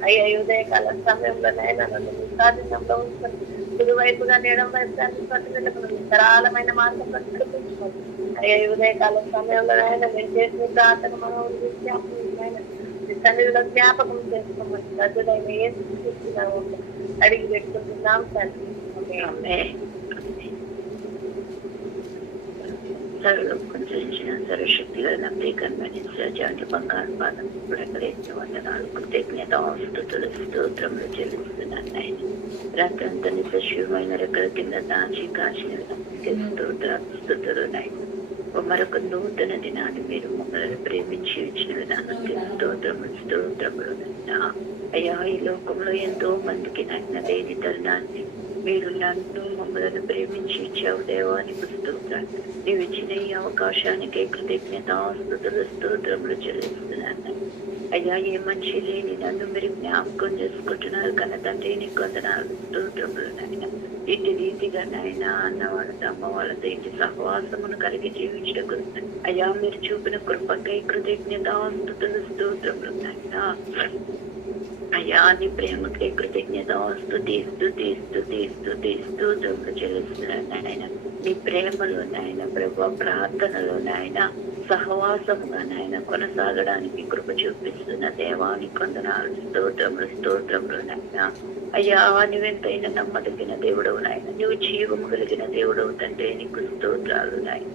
అయ్యా. ఉదయకాల సమయంలో నాయన నన్ను మీ సాధనంలో ఉంచుకొని కుడివైపుగా నేడం వైపు దాన్ని పట్టుదలకు సరళమైన మార్గంలో నడిపించుకోండి అయ్యా. ఉదయకాల సమయంలో నాయన నేను చేసిన ప్రార్థన మనం ఆయన సన్నిధిలో జ్ఞాపకం చేసుకోమని పెద్దదైన ఏం చూస్తున్నాము అడిగి పెట్టుకుంటున్నాం తండ్రి. సర్వలోకించిన సర్వశక్తిగా నమ్మకాన్ని బంగారు పాదం వందనాలు, కృతజ్ఞత స్థుతులు స్తోత్రములు చెల్లిస్తున్నాను ఆయన. రాత్రంతని సశివమైన రెక్కల కింద దాచి కాచిన స్థుతులు నాయన. మరొక నూతన దినాన్ని మీరు మమ్మల్ని ప్రేమించి ఇచ్చిన విధానానికి స్తోత్రములు అయ్యా. ఈ లోకంలో ఎంతో మందికి నాయన లేని తరుణాన్ని మీరు నన్ను మమ్మల్ని ప్రేమించి ఇచ్చావు దేవానికి స్తోత్రాలు. నీవు ఇచ్చిన ఈ అవకాశానికి కృతజ్ఞత స్తోత్రములు చెల్లిస్తున్నాను అయ్యా. ఏ మనిషి లేని నన్ను మీరు జ్ఞాపకం చేసుకుంటున్నారు కన్నా తండ్రి నీకు వందనాలు, స్తోత్రములు నాయన. ఇటు రీతిగా నాయన అన్న వాళ్ళతో అమ్మ వాళ్ళతో ఇటు సహవాసమును కలిగి జీవించడం అయ్యా మీరు చూపిన కృపకై కృతజ్ఞత స్తోత్రములు నాయన. అయ్యా నీ ప్రేమకై కృతజ్ఞత స్తోత్రములు చెల్లిస్తున్నాను నాయన. నీ ప్రేమలో నాయన ప్రభు ప్రార్థనలో నాయన సహవాసముగా నాయన కొనసాగడానికి కృప చూపిస్తున్న దేవానికి వందనాలు, స్తోత్రములు నాయన. అయ్యా నువ్వెంతైనా నమ్మదగిన దేవుడవు నాయన. నువ్వు జీవము కలిగిన దేవుడవు తండ్రి, నీకు స్తోత్రాలు నాయన.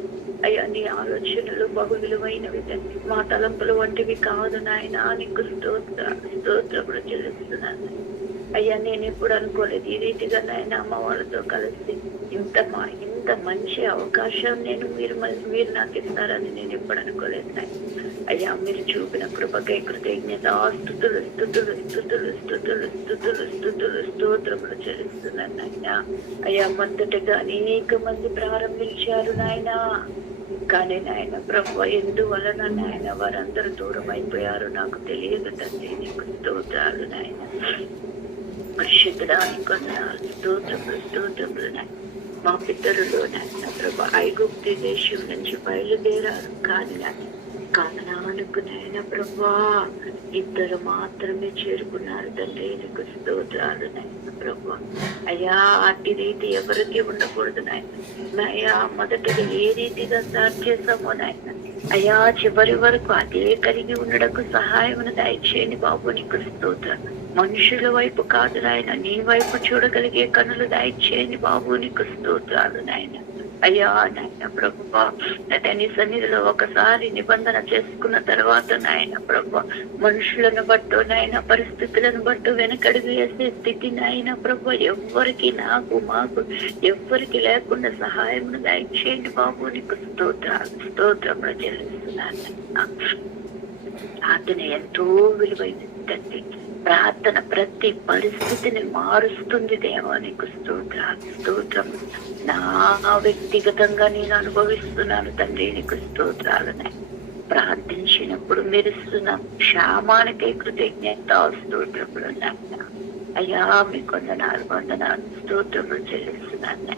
అయ్యా నీ ఆలోచనలు బహు విలువైనవి తండ్రి, మా తలంపులు వంటివి కాదు నాయన. నీకు స్తోత్రములు చెల్లిస్తున్నాను అయ్యా. నేను ఎప్పుడు అనుకోలేదు ఈ రీతిగా నాయన అమ్మ వాళ్ళతో కలిసి ఈ ఇంత మంచి అవకాశం మీరు నాకు ఇస్తారని నేను ఎప్పుడు అనుకోలేదు నాయన. అయ్యా మీరు చూపిన కృపకై కృతజ్ఞత, స్తుతులు స్తుతులు స్తుతులు స్తుతులు స్తుతులు స్తుతులు స్తోత్రములు చెల్లిస్తున్నాను నాయన. అయ్యా మొదటగా అనేక మంది ప్రారంభించారు నాయన, కానీ నాయన ప్రభు ఎందువలన నాయన వారందరూ దూరం అయిపోయారు నాకు తెలియదు తండ్రి. నీకు స్తోత్రాలు నాయన. పరిశుద్ధుడానికి కొందనాలు, స్తోత్రములు నాయన. మా పితరులు నాయన ప్రభు ఐగుప్తు దేశం నుంచి బయలుదేరారు, కానీ నాయన కానానుకు నాయన ప్రభా ఇద్దరు మాత్రమే చేరుకున్నారు తండ్రి. నీకు స్తోత్రాలు నాయన ప్రభు. అయ్యా అట్టి రీతి ఎవరికి ఉండకూడదు నాయన. అయ్యా మొదటగా ఏ రీతిగా స్టార్ట్ చేసామో నాయన, అయ్యా చివరి వరకు అదే కలిగి ఉండడానికి సహాయం దయచేయండి బాబు. నీకు స్తోత్రం. మనుషుల వైపు కాదు నాయన, నీ వైపు చూడగలిగే కనులు దయచేయండి బాబు. నీకు స్తోత్రాలు నాయన. అయ్యా నాయన ప్రభువా నీ సన్నిధిలో ఒకసారి నిబంధన చేసుకున్న తర్వాత నాయన ప్రభు మనుషులను బట్టు నాయన పరిస్థితులను బట్టు వెనకడుగు వేసే స్థితి నాయన ప్రభు ఎవ్వరికి మాకు ఎవ్వరికి లేకుండా సహాయం దయచేయండి బాబు. నీకు స్తోత్రములు చెల్లిస్తున్నాను. ప్రార్థన ఎంతో విలువైనది తండ్రి. ప్రార్థన ప్రతి పరిస్థితిని మారుస్తుంది దేవా. నీకు స్తోత్రం. నా వ్యక్తిగతంగా నేను అనుభవిస్తున్నాను తండ్రి. నీకు స్తోత్రాలు. ప్రార్థించినప్పుడు మెరుస్తున్న క్షామానికై కృతజ్ఞత స్తోత్రములు నాయన. అయ్యా మీ వందనాలు స్తోత్రములు చెల్లిస్తున్నాను.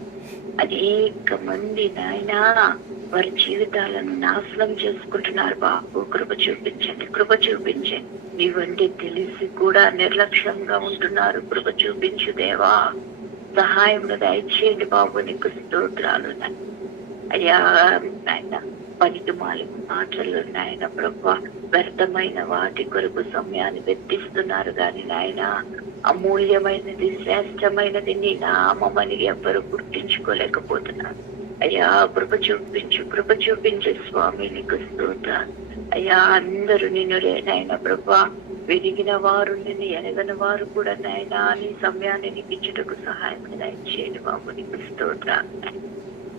అనేక మంది నాయన వారి జీవితాలను నాశనం చేసుకుంటున్నారు బాబు. కృప చూపించండి. నీవంటే తెలిసి కూడా నిర్లక్ష్యంగా ఉంటున్నారు. కృప చూపించు దేవా. సహాయం దయచేయండి బాబు. నీకు స్తోత్రాలు అయ్యా నాయన. పనికి మాలి మాటలు నాయన ప్రభా వ్యర్థమైన వాటి కొరకు సమయాన్ని వెచ్చిస్తున్నారు కానీ నాయన అమూల్యమైనది శ్రేష్టమైనది నీ నామమని ఎవ్వరు గుర్తించుకోలేకపోతున్నారు. అయ్యా కృప చూపించు స్వామి. నీకు స్తోత్రాలు అయ్యా. అందరూ నిన్ను నాయన ప్రభా వెలిగిన వారు నిన్ను ఎనగని వారు కూడా నాయన నీ సమయాన్ని నీకు ఇచ్చుటకు సహాయం దయచేయండి బాబు. నీకు స్తోత్రాలు.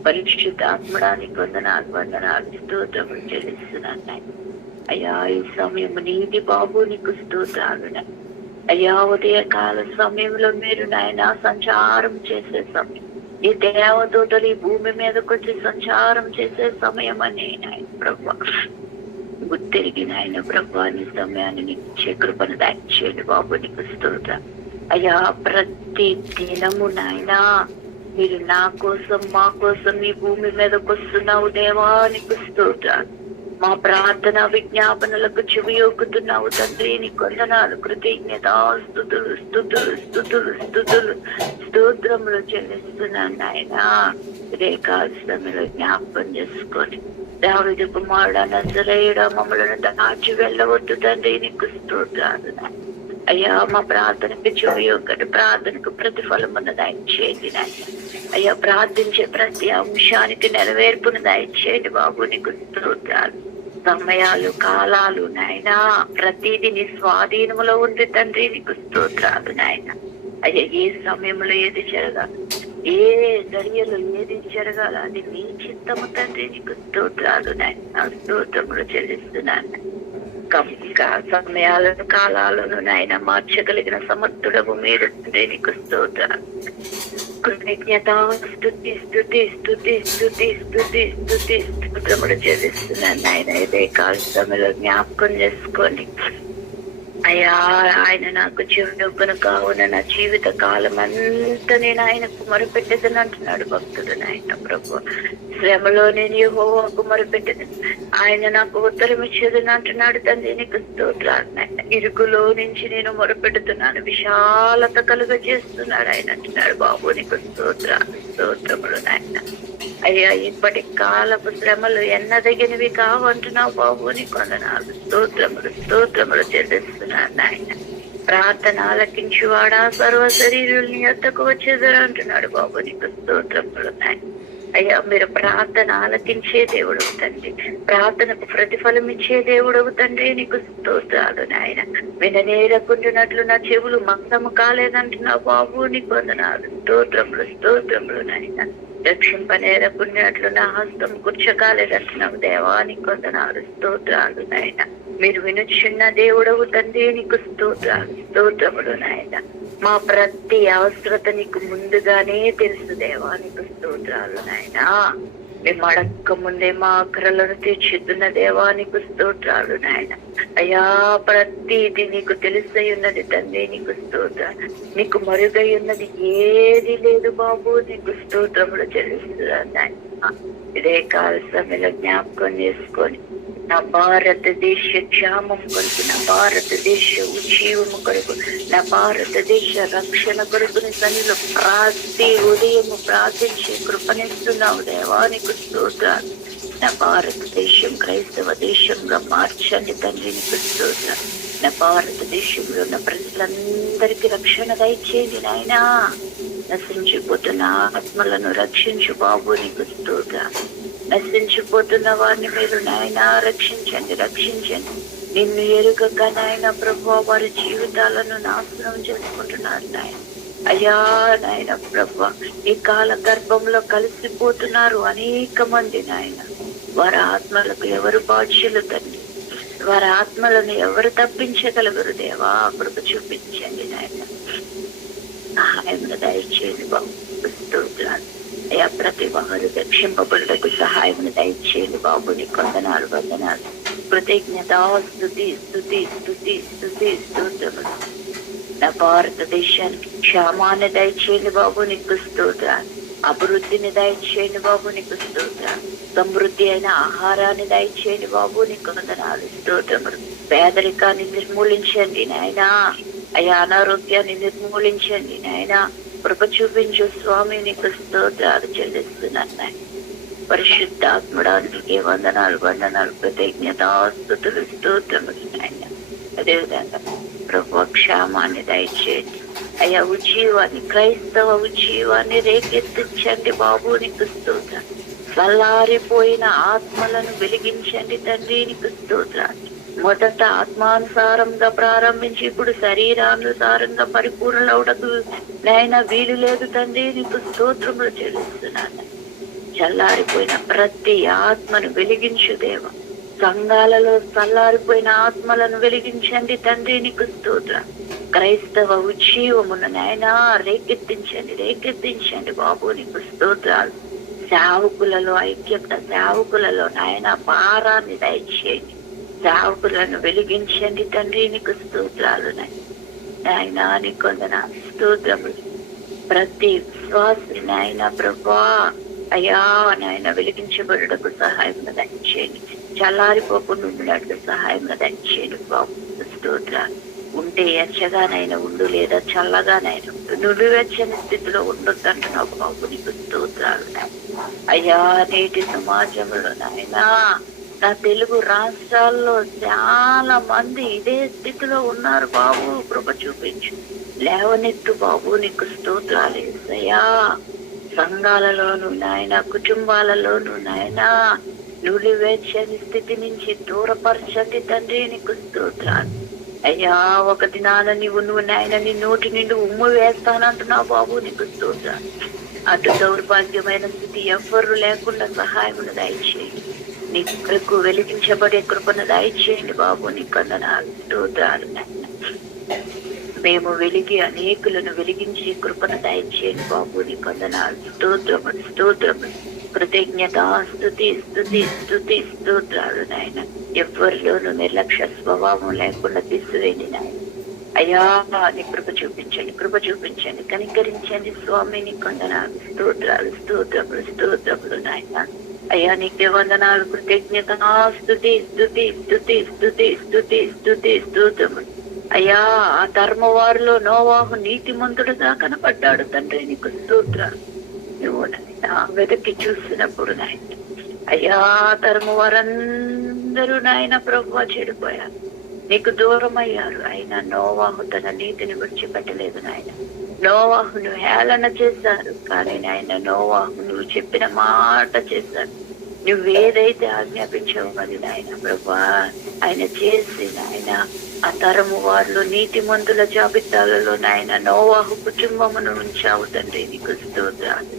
పరిశుద్ధాత్మడానికి వందనాలు స్తోత్రములు చెల్లిస్తున్నాను నాయన. అయ్యా ఈ సమయం నీది బాబు. నీకు స్తోత్రాలు. అయ్యా ఉదయకాల సమయంలో మీరు నాయన సంచారం చేసే సమయం, ఈ దేవదూతలు ఈ భూమి మీదకి వచ్చి సంచారం చేసే సమయం అని నాయన ప్రభా గుర్తిరిగి నాయన ప్రభా నీ సమయాన్ని నీకు ఇచ్చే కృపను దయచేయండి బాబు. నీకు స్తోత్రం. అయ్యా ప్రతి దినము నాయన మీరు నా కోసం మా కోసం ఈ భూమి మీదకి వస్తున్నావు దేవా. నీకు స్తోత్రాలు. మా ప్రార్థన విజ్ఞాపనలకు చెవియొక్కుతున్నావు తండ్రి. నీకు వందనాలు. కృతజ్ఞత స్తోత్రములు చెల్లిస్తున్నాను నాయన. రేఖాశ్రమలో జ్ఞాపకం చేసుకొని దావీదు కుమారుడా నజరేయుడా మమ్మలను దాచి వెళ్ళవద్దు తండ్రి. నీకు స్తోత్రాలు. అయ్యా మా ప్రార్థనకు చెవియొక్కటి, ప్రార్థనకు ప్రతిఫలమును దయచేయండి నాయన. అయ్యా ప్రార్థించే ప్రతి అంశానికి నెరవేర్పును దయచేయండి బాబు. నీకు స్తోత్రాలు. సమయాలు కాలాలు నాయన ప్రతిదీ నీ స్వాధీనములో ఉంది తండ్రి. నీకు స్తోత్రాలు నాయన. అయ్యా ఏ సమయంలో ఏది జరగాలి, ఏ గడియలో ఏది జరగాల అది నీ చిత్తము తండ్రి. నీకు స్తోత్రాలు నాయన. స్తోత్రములు చెల్లిస్తున్నాను. సమయాలను కాలాలను నాయన మార్చగలిగిన సమర్థుడవు మీరు తండ్రి. నీకు స్తోత్రాలు. కృతజ్ఞత స్తోత్రములు చెల్లిస్తున్నాను నాయన. ఇదే కాల సమయంలో జ్ఞాపకం చేసుకోండి అయ్యా. ఆయన నాకు జీవనొప్పును కావున నా జీవిత కాలం అంతా నేను ఆయనకు మొరపెట్టేదని అంటున్నాడు భక్తుడు నాయన ప్రభు. శ్రమలో నేను యెహోవాకు మొరపెట్టేదని ఆయన నాకు ఉత్తరం ఇచ్చేదని అంటున్నాడు తండ్రి. నీకు స్తోత్రాలు నాయన. ఇరుకులో నుంచి నేను మొరపెడుతున్నాను, విశాలత కలుగ చేస్తున్నాడు ఆయన అంటున్నాడు బాబు. నీకు స్తోత్రములు నాయన. అయ్యా ఇప్పటి కాలపు శ్రమలు ఎన్నదగినవి కావంటున్నావు బాబు. నీకు వందనాలు. స్తోత్రములు చెల్లిస్తున్నాను నాయన. ప్రార్థన ఆలకించువాడా సర్వ శరీరుల్ని ఎత్తకు వచ్చేదరు అంటున్నాడు బాబు. నీకు స్తోత్రములు నాయన. అయ్యా మీరు ప్రార్థన ఆలకించే దేవుడు తండ్రి, ప్రార్థనకు ప్రతిఫలం ఇచ్చే దేవుడు తండ్రి. నీకు స్తోత్రాలు నాయన. విననేరకుంటున్నట్లు నా చెవులు మందము కాలేదంటున్నావు బాబు. నీకు వందనాలు. స్తోత్రములు నాయన. రక్షింపనేరకున్నట్లు నా హస్తం కూర్చకాలేదంటున్నావు దేవానికి వందనాలు స్తోత్రాలు నాయన. మీరు వినుచున్న దేవుడవు తండ్రి, నీకు స్తోత్రాలు స్తోత్రములు నాయన. మా ప్రతి అవసరత నీకు ముందుగానే తెలుసు దేవానికి స్తోత్రాలు నాయన. మేము అడక్క ముందే మా ఆఖరలను తీర్చిద్దున్న దేవానికి స్తోత్రాలు నాయన. అయ్యా ప్రతిది నీకు తెలిసై ఉన్నది తండ్రి, నీకు స్తోత్రాలు. నీకు మరుగై ఉన్నది ఏది లేదు బాబు, నీకు స్తోత్రములు చెల్లిస్తున్నాను నాయన. ఇదే కాల సమయంలో జ్ఞాపకం చేసుకొని నా భారతదేశ క్షేమం కొరకు, నా భారతదేశ ఉజ్జీవము కొరకు, నా భారతదేశ రక్షణ కొరకు నీ సన్నిధిలో ప్రతి ఉదయము ప్రార్థించే కృపణిస్తున్నావు దేవానికి స్తోత్రాలు. నా భారతదేశం క్రైస్తవ దేశంగా మార్చండి తండ్రి, నీకు స్తోత్రాలు. నా భారతదేశంలో ఉన్న ప్రజలందరికీ రక్షణ దయచేయండి నాయనా. నశించిపోతున్న ఆత్మలను రక్షించు బాబు, నీకు స్తోత్రాలు. నశించిపోతున్న వారిని మీరు నాయన రక్షించండి, రక్షించండి. నిన్ను ఎరుగక నాయన ప్రభు వారి జీవితాలను నాశనం చేసుకుంటున్నారు నాయన. అయ్యా నాయన ప్రభు, ఈ కాల గర్భంలో కలిసిపోతున్నారు అనేక మంది నాయన. వారి ఆత్మలకు ఎవరు బాధ్యులు తండ్రి, వారి ఆత్మలను ఎవరు తప్పించగలగరు దేవా, కృప చూపించండి నాయన. సహాయం దయచేయండి బాబు, స్తోత్రాలు. అయ్యా ప్రతి వారు రక్షింపబడుటకు సహాయం దయచేయండి బాబు, నీ వందనాలు వందనాలు. కృతజ్ఞత స్తుతి స్తుతి స్తుతి స్తుతి స్తోత్రములు. నా భారతదేశానికి క్షేమాన్ని దయచేయండి బాబు, నీకు స్తోత్రాలు. అభివృద్ధిని దయచేయండి బాబు, నీకు స్తోత్రాలు. సమృద్ధి అయిన ఆహారాన్ని దయచేయండి బాబు, నీకు వందనాలు స్తోత్రములు. పేదరికాన్ని నిర్మూలించండి నాయనా. అయ్యా అనారోగ్యాన్ని నిర్మూలించండి నాయన. కృప చూపించు స్వామి, నీకు స్తోత్రాలు చెల్లిస్తున్నాను నాయన. పరిశుద్ధాత్మడానికి వందనాలు వందనాలు, కృతజ్ఞత స్తుతులు స్తోత్రములు నాయన. అదేవిధంగా ప్రభు క్షేమాన్ని దయచేయండి అయ్యా. ఉజ్జీవాన్ని, క్రైస్తవ ఉజ్జీవాన్ని రేకెత్తించండి బాబు, నీకు స్తోత్రాలు. చల్లారిపోయిన ఆత్మలను వెలిగించండి తండ్రి, నీకు స్తోత్రాలు. మొదట ఆత్మానుసారంగా ప్రారంభించి ఇప్పుడు శరీరానుసారంగా పరిపూర్ణులవుటకు నాయన వీలు లేదు తండ్రి, నీకు స్తోత్రములు చెల్లిస్తున్నాను. చల్లారిపోయిన ప్రతి ఆత్మను వెలిగించు దేవ. సంఘాలలో చల్లారిపోయిన ఆత్మలను వెలిగించండి తండ్రి, నీకు స్తోత్రం. క్రైస్తవ ఉజ్జీవమును నాయన రేకెత్తించండి, రేకెత్తించండి బాబు, నీకు స్తోత్రాలు. సేవకులలో ఐక్యత, సేవకులలో నాయన భారాన్ని దయచేయండి. సేవకులను వెలిగించండి తండ్రి, నీకు స్తోత్రాలు నాయన. నీకు వందనాలు స్తోత్రములు. ప్రతి విశ్వాసి నాయన ప్రభా అయ్యా నాయన వెలిగించబడుటకు సహాయం దయచేయండి. చల్లారిపోకుండా ఉండడానికి సహాయం దయచేయండి బాబు, స్తోత్రాలు. ఉంటే ఎచ్చగానైనా ఉండు, లేదా చల్లగానైనా ఉండు, నుడివెచ్చని స్థితిలో ఉండొద్దు అంటున్నావు బాబు, నీకు స్తోత్రాలు అయ్యా. నేటి సమాజంలో నాయన నా తెలుగు రాష్ట్రాల్లో చాలా మంది ఇదే స్థితిలో ఉన్నారు బాబు, కృప చూపించు, లేవనెత్తు బాబు, నీకు స్తోత్రాలు అయ్యా. సంఘాలలోను నాయన, కుటుంబాలలోను నాయన నులివేచ్చని స్థితి నుంచి దూరపరచండి తండ్రి, నీకు స్తోత్రాలు అయ్యా. ఒక దినాన నువ్వు నాయన నీ నోటి నిండి ఉమ్ము వేస్తానంటున్నావు బాబు, నీకు స్తోత్రాలు. అటు దౌర్భాగ్యమైన స్థితి ఎవ్వరు లేకుండా సహాయమును దయచేయండి. నీ కృపకు వెలిగించబడే కృపను దయచేయండి బాబు, నీకు వందనాలు స్తోత్రాలు. మేము వెలిగి అనేకులను వెలిగించి కృపను దయచేయండి బాబు, నీకు వందనాలు స్తోత్రములు స్తోత్రములు. కృతజ్ఞత స్తుతి స్తుతి స్తుతి స్తోత్రాలు నాయన. ఎవరిలోనూ నిర్లక్ష్య స్వభావం లేకుండా తీసివేయండి నాయన అయ్యా. నీ కృప చూపించండి, కృప చూపించండి, కనికరించండి స్వామి, నీకు వందనాలు స్తోత్రాలు స్తోత్రములు స్తోత్రములు నాయన అయ్యా. నీకే వందనాలు, కృతజ్ఞత స్తుతి స్తుతి స్తుతి స్తుతి స్తుతి స్తుతి స్తోత్రములు అయ్యా. ఆ ధర్మవారిలో నోవాహు నీతిమంతుడుగా కనపడ్డాడు తండ్రి, నీకు స్తోత్రాలు. నువ్వు నాయన వెతికి చూసినప్పుడు నాయన అయ్యా ధర్మవారందరూ నాయన ప్రభువా చెడిపోయారు, నీకు దూరం అయ్యారు. అయినా నోవాహు తన నీతిని విడిచిపెట్టలేదు నాయన. నోవాహును హేళన చేశారు, కానీ నాయన నోవాహు నువ్వు చెప్పిన మాట చేశాడు. నువ్వేదైతే ఆజ్ఞాపించావు అది నాయన ప్రభా ఆయన చేసి నాయన ఆ తరము వారిలో నీతిమంతుల జాబితాలలో నాయన నోవాహు కుటుంబమును ఉంచావు తండ్రి, నీకు స్తోత్రాలు.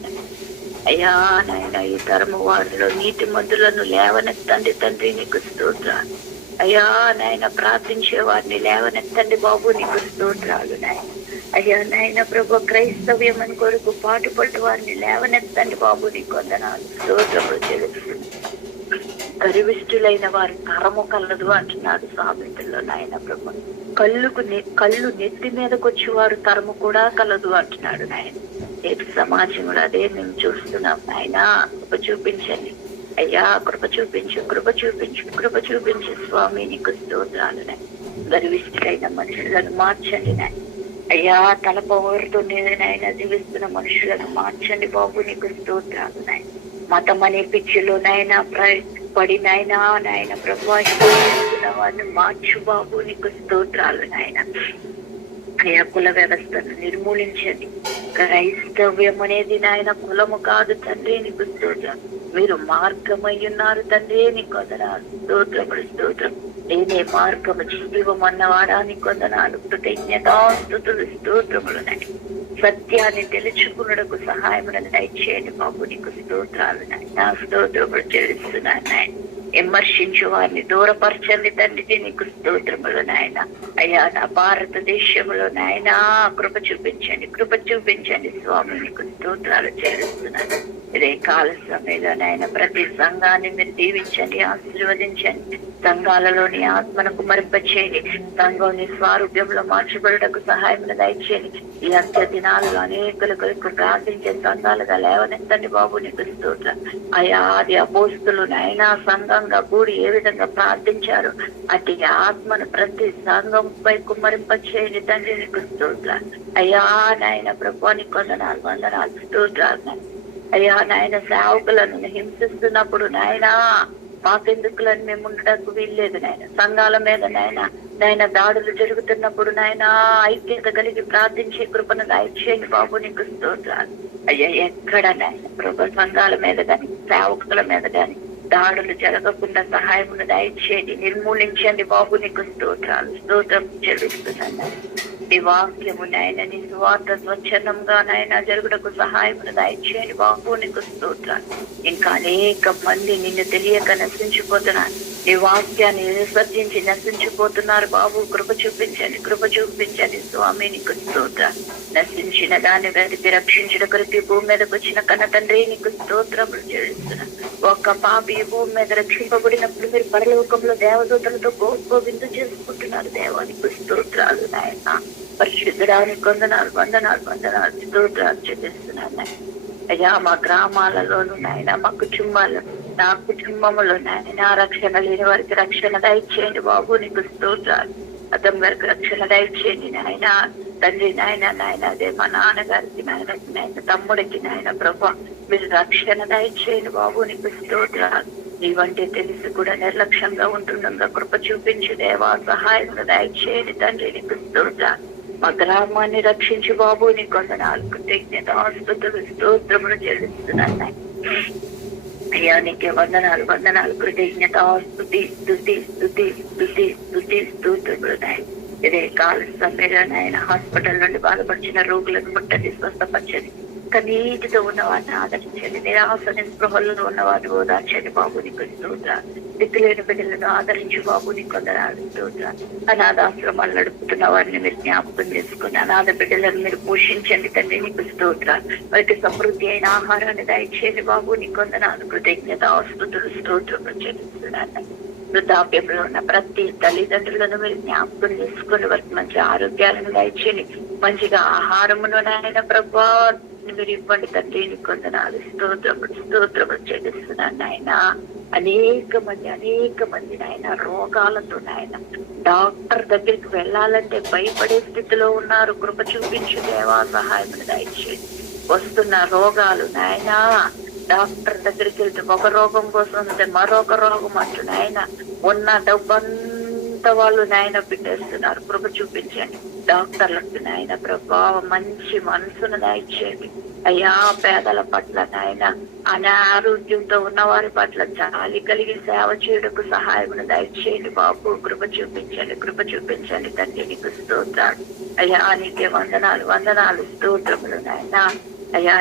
అయ్యా నాయన ఈ తరము వారిలో నీతి మంతులను లేవనెత్తండి తండ్రి, నీకు స్తోత్రాలు. అయ్యా నాయన ప్రార్థించే వారిని లేవనెత్తండి బాబు, నీకు స్తోత్రాలు నాయన. అయ్యా నాయన ప్రభు క్రైస్తవ్యం అని కొరకు పాటుపట్టు వారిని లేవనెత్తండి బాబు, నీకు వందనాలు స్తోత్రములు చెల్లిస్తున్నాను. గర్విష్ఠులైన వారి తరము కలదు అంటున్నాడు సామెతల్లో నాయన ప్రభు. కళ్ళు నెత్తి మీదకి వచ్చి వారు తరము కూడా కలదు అంటున్నాడు నాయన. నేటి సమాజంలో అదే మేము చూస్తున్నాం నాయన. కృప చూపించండి అయ్యా, కృప చూపించు, కృప చూపించు, కృప చూపించు స్వామి, నీకు స్తోత్రాలు నాయన. గర్విష్ఠులైన మనుషులను మార్చండి నాయన. అయ్యా తలపవరుతో నాయన జీవిస్తున్న మనుషులను మార్చండి బాబు, నీకు స్తోత్రాలు నాయన. మతం అనే పిచ్చిలో నాయన పడి నాయన ప్రభావిస్తున్న వారిని మార్చు బాబు, నీకు స్తోత్రాలు నాయన. అయ్యా కుల వ్యవస్థను నిర్మూలించండి. క్రైస్తవ్యం అనేది నాయన కులము కాదు తండ్రి, నీకు స్తోత్రం. మీరు మార్గమై ఉన్నారు తండ్రి, నీకు వందనాలు స్తోత్రములు స్తోత్రం. నేనే మార్గము జీవం అన్నవాడా, నీకు వందనాలు కృతజ్ఞతాస్తుతులు స్తోత్రములు నాయన. సత్యాన్ని తెలుసుకున్నకు సహాయములను దయచేయండి బాబు, నీకు స్తోత్రాలు నాయన. స్తోత్రములు చెల్లిస్తున్నాను నాయన. విమర్శించు వారిని దూరపరచండి తండ్రి, నీకు స్తోత్రములు నాయన. అయ్యా నా భారతదేశంలో నాయన కృప చూపించండి, కృప చూపించండి స్వామి, నీకు స్తోత్రాలు చెల్లిస్తున్నాను. ఇదే కాల సమయంలో నాయన ప్రతి సంఘాన్ని మీరు దీవించండి, ఆశీర్వదించండి. సంఘాలలోని ఆత్మను కుమరింపచేయండి. సంఘం స్వారూప్యంలో మార్చబడుటకు సహాయం దయచేయండి. ఈ అంత్య దినాలలో అనేకుల కొరకు ప్రార్థించే సంఘాలుగా లేవనెత్తండి బాబు, నీకు స్తోత్రం. అయ్యా అది అపోస్తులు నాయన సంఘంగా కూడి ఏ విధంగా ప్రార్థించారు, అటు ఆత్మను ప్రతి సంఘంపై కుమ్మరింపచేయండి తండ్రి, నీకు స్తోత్రం. అయ్యా నాయన ప్రభు, నీకు వందనాలు స్తోత్రాలు. అయ్యా నాయన సేవకులను హింసిస్తున్నప్పుడు నాయన మాకెందుకులని మేము ఉండడానికి వీల్లేదు నాయన. సంఘాల మీద నాయన దాడులు జరుగుతున్నప్పుడు నాయన ఐక్యత కలిగి ప్రార్థించే కృపను దయచేయండి బాబు, నీకు స్తోత్రాలు. అయ్యా ఎక్కడ నాయన ప్రభు సంఘాల మీద గాని సేవకుల మీద గాని దాడులు జరగకుండా సహాయమును దయచేయండి, నిర్మూలించండి బాబు, నీకు స్తోత్రం చెల్లిస్తున్నాను. నీ వాక్యము నాయన నీ సువార్త స్వచ్ఛందంగా నాయన జరుగుటకు సహాయమును దయచేయండి బాబు, నీకు స్తోత్రాలు. ఇంకా అనేక మంది నిన్ను తెలియక నశించిపోతున్నారు, నీ వాక్యాన్ని విసర్జించి నశించిపోతున్నారు బాబు, కృప చూపించండి, కృప చూపించండి స్వామి, నీకు స్తోత్రాలు. నశించిన దాన్ని వెతికి రక్షించడం కొరకు భూమి మీదకి వచ్చిన కన్న తండ్రి, నీకు స్తోత్రములు చెల్లిస్తున్నాను. ఒక్క పాపి భూమి మీద రక్షింపబడినప్పుడు మీరు పరలోకంలో దేవదూతలతో గొప్ప విందు చేసుకుంటున్నారు దేవానికి స్తోత్రాలు నాయన. పరిశుద్ధడానికి వందనాలు స్తోత్రాలు చెల్లిస్తున్నాను. అయ్యా మా గ్రామాలలోను నాయన మా కుటుంబాలు నా కుటుంబంలో నాయన రక్షణ లేని వారికి రక్షణ దయచేయండి బాబు, నీకు స్తోత్రాలు. అతని వారికి రక్షణ దయచేయండి నాయన తండ్రి. నాయన అదే మా నాన్నగారికి నాయన తమ్ముడికి నాయన ప్రభు మీరు రక్షణ దయచేయండి బాబు, నీకు స్తోత్రాలు. నీవంటే తెలిసి కూడా నిర్లక్ష్యంగా ఉంటుండగా కృప చూపించి దేవా సహాయం దయచేయండి తండ్రి, నీకు స్తోత్రాలు. మా గ్రామాన్ని రక్షించి బాబు, నీకు వందనాలు కృతజ్ఞతాస్తుతులు స్తోత్రములు చెల్లిస్తున్నాను. అయ్యా నీకే వందనాలు స్తోత్రములు నాయన. ఇదే కాల సమయంలో నాయన హాస్పిటల్ నుండి బాధపరిచిన రోగులను ముట్టండి, స్వస్థపరచండి. నీటితో ఉన్న వారిని ఆదరించండి, నిరాశ నిస్పృహల్లో ఉన్న వారిని ఓదార్చండి బాబు, నీకు స్తోత్రాలు. దిక్కులేని బిడ్డలను ఆదరించి బాబు, నీకు వందనాలు స్తోత్రాలు. అనాథాశ్రమాలు నడుపుతున్న వారిని మీరు జ్ఞాపకం చేసుకుని అనాథ బిడ్డలను మీరు పోషించండి తండ్రి, నీకు స్తోత్రాలు. వారికి సమృద్ధి అయిన ఆహారాన్ని దయచేయండి బాబు, నీకు వందనాలు కృతజ్ఞతాస్తుతులు స్తోత్రములు చెల్లిస్తున్నాను. వృద్ధాప్యంలో ఉన్న ప్రతి తల్లిదండ్రులను మీరు జ్ఞాపకం చేసుకుని వారికి మంచి ఆరోగ్యాలను దయచేయండి, మంచిగా ఆహారమును నాయన ప్రభా మీరు ఇవ్వండి తండ్రి, నీకు వందనాలు స్తోత్రములు చెల్లిస్తున్నాను నాయన. అనేక మంది నాయన రోగాలతో నాయన డాక్టర్ దగ్గరికి వెళ్ళాలంటే భయపడే స్థితిలో ఉన్నారు, కృప చూపించు దేవా సహాయం దయచేయండి. వస్తున్న రోగాలు నాయన డాక్టర్ దగ్గరికి వెళ్తే ఒక రోగం కోసం వస్తే మరొక రోగం అంటూ నాయన ఉన్న డబ్బంతా వాళ్ళు నాయన పెట్టేస్తున్నారు, కృప చూపించండి. డాక్టర్లకు నాయన ప్రభావం మంచి మనసును దయచేయండి అయ్యా. పేదల పట్ల నాయన అనారోగ్యంతో ఉన్న వారి పట్ల జాలి కలిగి సేవ చేయడానికి సహాయమును దయచేయండి బాబు, కృప చూపించండి తండ్రి, నీకు స్తోత్రాలు. అయ్యా నీకే వందనాలు స్తోత్రములు నాయన. అయ్యా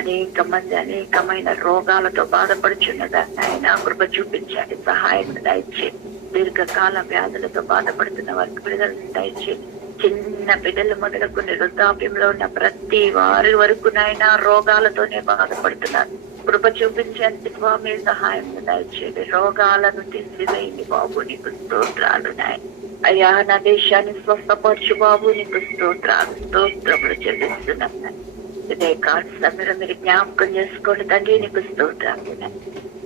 అనేకమైన రోగాలతో బాధపడుచున్నదాన్ని ఆయన కృప చూపించండి, సహాయం దయచేయండి. దీర్ఘకాల వ్యాధులతో బాధపడుతున్న వారికి విడుదల దయచేయండి. చిన్న బిడ్డలు మొదలుకుని వృద్ధాప్యంలో ఉన్న ప్రతి వారి వరకు నాయన రోగాలతోనే బాధపడుతున్నారు. కృప చూపించండి స్వామి, సహాయం దయచేయండి. రోగాలను తీసివేయండి బాబు, నీకు స్తోత్రాలు నాయన. అయ్యా నా దేశాన్ని స్వస్థపరచు బాబు, నీకు స్తోత్రములు చెల్లిస్తున్నాను. ఇదే కాదు సమీర మీరు జ్ఞాపకం చేసుకోండి తండ్రి, నీకు స్తోత్రాలు.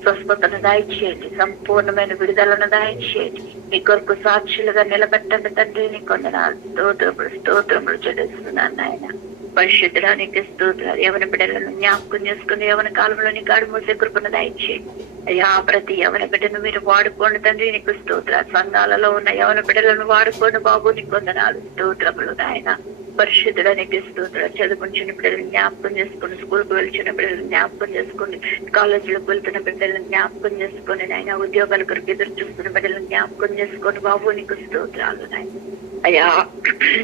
స్వస్థతను దయచేయండి, సంపూర్ణమైన విడుదలను దయచేయండి. మీ కొరకు సాక్షులుగా నిలబెట్టండి తండ్రి, నీ కొందనాలు స్తోత్రములు చెల్లిస్తున్నాను నాయన. పరిశుద్ధానికి స్తోత్రాలు. యవన బిడ్డలను జ్ఞాపకం చేసుకుని యవన కాలంలో నీ గాడి మూసే కృపను దయచేయండి. అయ్యా ప్రతి యవన బిడ్డను మీరు వాడుకోండి తండ్రి, నీకు స్తోత్రాలు. సంఘాలలో ఉన్న యవన బిడ్డలను వాడుకోండి బాబు, నీ కొందనాలు స్తోత్రములు నాయన. పరిశుద్ధుడానికి స్తోత్రాలు. చదువుకుంటున్న బిడ్డలను జ్ఞాపకం చేసుకుని, స్కూల్కి వెళ్తున్న బిడ్డలను జ్ఞాపకం చేసుకుని, కాలేజీలకు వెళ్తున్న బిడ్డలను జ్ఞాపకం చేసుకుని నాయన, ఉద్యోగాల కొరకు ఎదురు చూస్తున్న బిడ్డలను జ్ఞాపకం చేసుకొని బాబు, నీకు స్తోత్రాలు నాయన. అయ్యా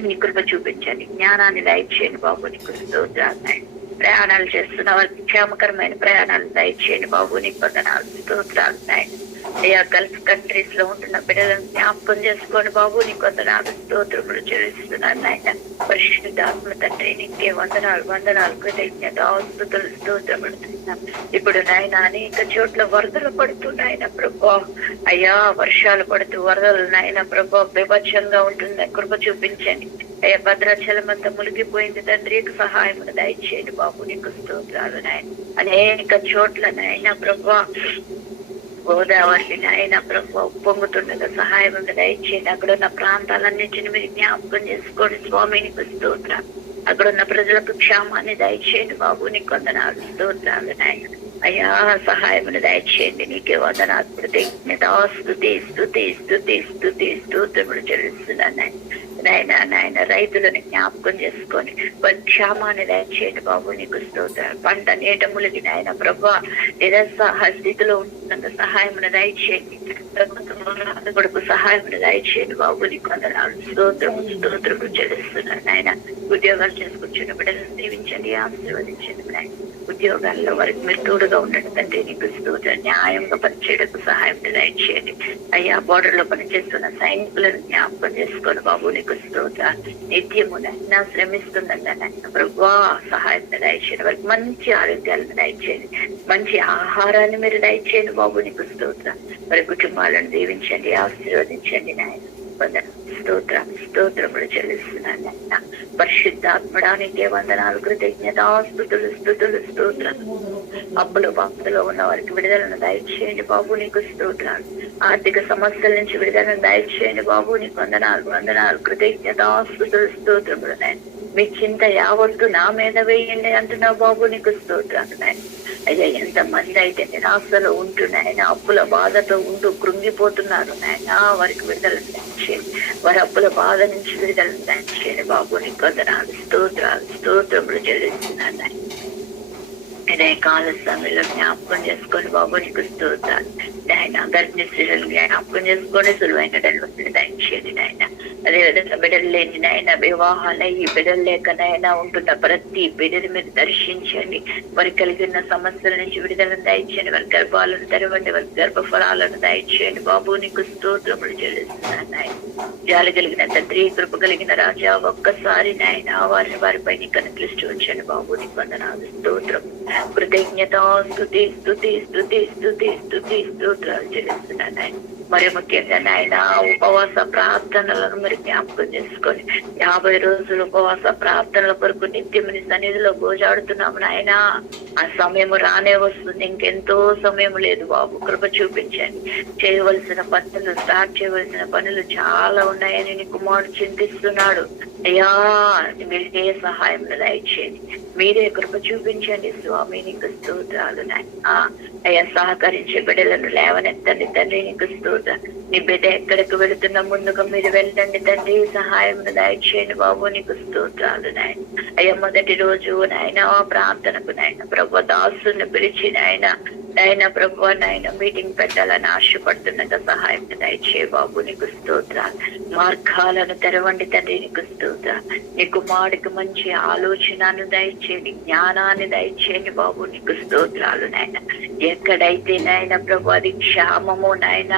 నీ కృప చూపించండి, జ్ఞానాన్ని దయచేయండి బాబు, నీకు స్తోత్రాలు నాయన. ప్రయాణాలు చేస్తున్న వారికి క్షేమకరమైన ప్రయాణాలు దయచేయండి బాబు, నీకు వందనాలు స్తోత్రాలు నాయన. అయ్యా గల్ఫ్ కంట్రీస్ లో ఉంటున్న బిడ్డలను జ్ఞాపకం చేసుకోండి బాబు, నీకు వందనాలు స్తోత్రములు చెల్లిస్తున్నాను నాయన. పరిశుద్ధాత్మ తండ్రి నీకే వందనాలు కృతజ్ఞత స్తుతులు స్తోత్రములు. ఇప్పుడు నాయన అనేక చోట్ల వరదలు పడుతున్నాయన ప్రభా. అయ్యా వర్షాలు పడుతూ వరదలు నాయన ప్రభా బీభత్సంగా ఉంటుంది, కృప చూపించండి. అయ్యా భద్రాచలం అంతా మునిగిపోయింది తండ్రి, సహాయం దయచేయండి బాబు, నీకు స్తోత్రాలు నాయన. అనేక చోట్ల నాయన ప్రభా గోదావరి నాయన ప్రభు పొంగుతుండగా సహాయం దయచేయండి. అక్కడ ఉన్న ప్రాంతాలన్నింటిని మీరు జ్ఞాపకం చేసుకోండి స్వామి, నీకు స్తోత్రాలు. అక్కడ ఉన్న ప్రజలకు క్షేమాన్ని దయచేయండి బాబు, నీకు వందనాలు స్తోత్రాలు నాయన. అయ్యా సహాయమును దయచేయండి, నీకే వందనాలు కృతజ్ఞత స్తోత్రములు చెల్లిస్తున్నాను నాయన. రైతులను జ్ఞాపకం చేసుకొని వారి క్షేమాన్ని దయచేయండి బాబు, నీకు స్తోత్రాలు. పంట నీట ములిగి నాయన ప్రభా నిరసహాయ స్థితిలో ఉంటున్న సహాయమును దయచేయండి. కొడుకు సహాయమును దయచేయండి బాబు, నీకు వందనాలు స్తోత్రములు చెల్లిస్తున్నాను నాయన. ఉద్యోగాలు చేసుకొచ్చిన బిడ్డలను దీవించండి, ఆశీర్వదించండి నాయన. ఉద్యోగాల్లో వారికి మీరు తోడుగా ఉండండి తండ్రి, నీకు స్తోత్రం. న్యాయంగా పనిచేయడానికి సహాయం దయచేయండి. అయ్యా బోర్డర్ లో పనిచేస్తున్న సైనికులను జ్ఞాపకం చేసుకోండి బాబు, నీకు స్తోత్రం. నిత్యము నైనా శ్రమిస్తుందండి ప్రభువా, సహాయం దయచేయండి. వారికి మంచి ఆరోగ్యాలను దయచేయండి, మంచి ఆహారాన్ని మీరు దయచేయండి బాబు, నీకు స్తోత్రం. వారి కుటుంబాలను దీవించండి, ఆశీర్వదించండి నాయన. స్తోత్రములు చెల్లిస్తున్నాను నాయన. పరిశుద్ధాత్మడానికే వందనాలు కృతజ్ఞత స్తోత్రాలు. అప్పుల బాధలో ఉన్న వారికి విడుదలను దయచేయండి బాబు, నీకు స్తోత్రాలు. ఆర్థిక సమస్యల నుంచి విడుదలను దయచేయండి బాబు, నీకు వందనాలు కృతజ్ఞత స్తోత్రములు నాయన. మీ చింత యావత్తు నా మీద వేయండి అంటున్నావు బాబు, నీకు స్తోత్రాలు నాయన. అయ్యా ఎంతమంది అయితే నిరాశలో ఉంటున్నాయన, అప్పుల బాధతో ఉంటూ కృంగిపోతున్నారు నాయన, వారికి విడుదలను దయచేయండి. వారి అప్పుల బాధ నుంచి విడుదలను దయచేయండి బాబు, నీకు వందనాలు స్తోత్రములు చెల్లిస్తున్నాను నాయన. ఇదే కాల సమయంలో జ్ఞాపకం చేసుకొని బాబు, నీకు స్తోత్రాలు నాయన. గర్భిణీ స్త్రీలను జ్ఞాపకం చేసుకొని సులువైన డెలివరీని దయచేయండి నాయన. అదేవిధంగా బిడ్డలు లేని నాయన, వివాహాలు ఈ బిడ్డలు లేకనైనా ఉంటున్న ప్రతి బిడ్డని మీరు దర్శించండి. వారికి కలిగిన సమస్యల నుంచి విడుదలను దయచేయండి. వారి గర్భాలను తెరవండి, వారి గర్భఫలాలను దయచేయండి బాబు, నీకు స్తోత్రములు చెల్లిస్తున్నాను నాయన. జాలి కలిగిన తండ్రి, కృప కలిగిన రాజా, ఒక్కసారి నాయన వారిపై నీ కను దృష్టి ఉంచండి బాబు, నీకు వందనాలు స్తోత్రం. కృతజ్ఞత స్తోత్రాలు చెల్లిస్తున్నాను నాయన. మరి ముఖ్యంగా నాయన ఉపవాస ప్రార్థనలను మీరు జ్ఞాపకం చేసుకొని 50 రోజులు ఉపవాస ప్రార్థనల కొరకు నిత్యముని సన్నిధిలో గోజాడుతున్నాము నాయన. ఆ సమయం రానే వస్తుంది, ఇంకెంతో సమయం లేదు బాబు, కృప చూపించండి. స్టార్ట్ చేయవలసిన పనులు చాలా ఉన్నాయని నీ కుమారుడు చింతిస్తున్నాడు. అయ్యా మీరే సహాయం దయచేయండి, మీరే కృప చూపించండి స్వామి, నీకు స్తోత్రాలు నాయన. అయ్యా సహకరించే బిడ్డలను లేవనెత్తండి తండ్రి, నీకు స్తోత్రాలు. స్తోత్ర. నీ బిడ్డ ఎక్కడికి వెళుతున్నా ముందుగా మీరు వెళ్ళండి తండ్రి, సహాయం దయచేయండి బాబు, నీకు స్తోత్రాలు నాయన. అయ్యా మొదటి రోజు నాయన ప్రార్థనకు నాయన ప్రభు దాసుని పిలిచి నాయన ప్రభు నాయన మీటింగ్ పెట్టాలని ఆశపడుతున్నగా సహాయం దయచే బాబు, నీకు స్తోత్రాలు. మార్గాలను తెరవండి తండ్రి, నీకు స్తోత్రాలు. నీ కుమారుడికి మంచి ఆలోచనను దయచేయండి, జ్ఞానాన్ని దయచేయండి బాబు, నీకు స్తోత్రాలు నాయన. ఎక్కడైతే నాయన ప్రభు అది క్షేమము నాయన,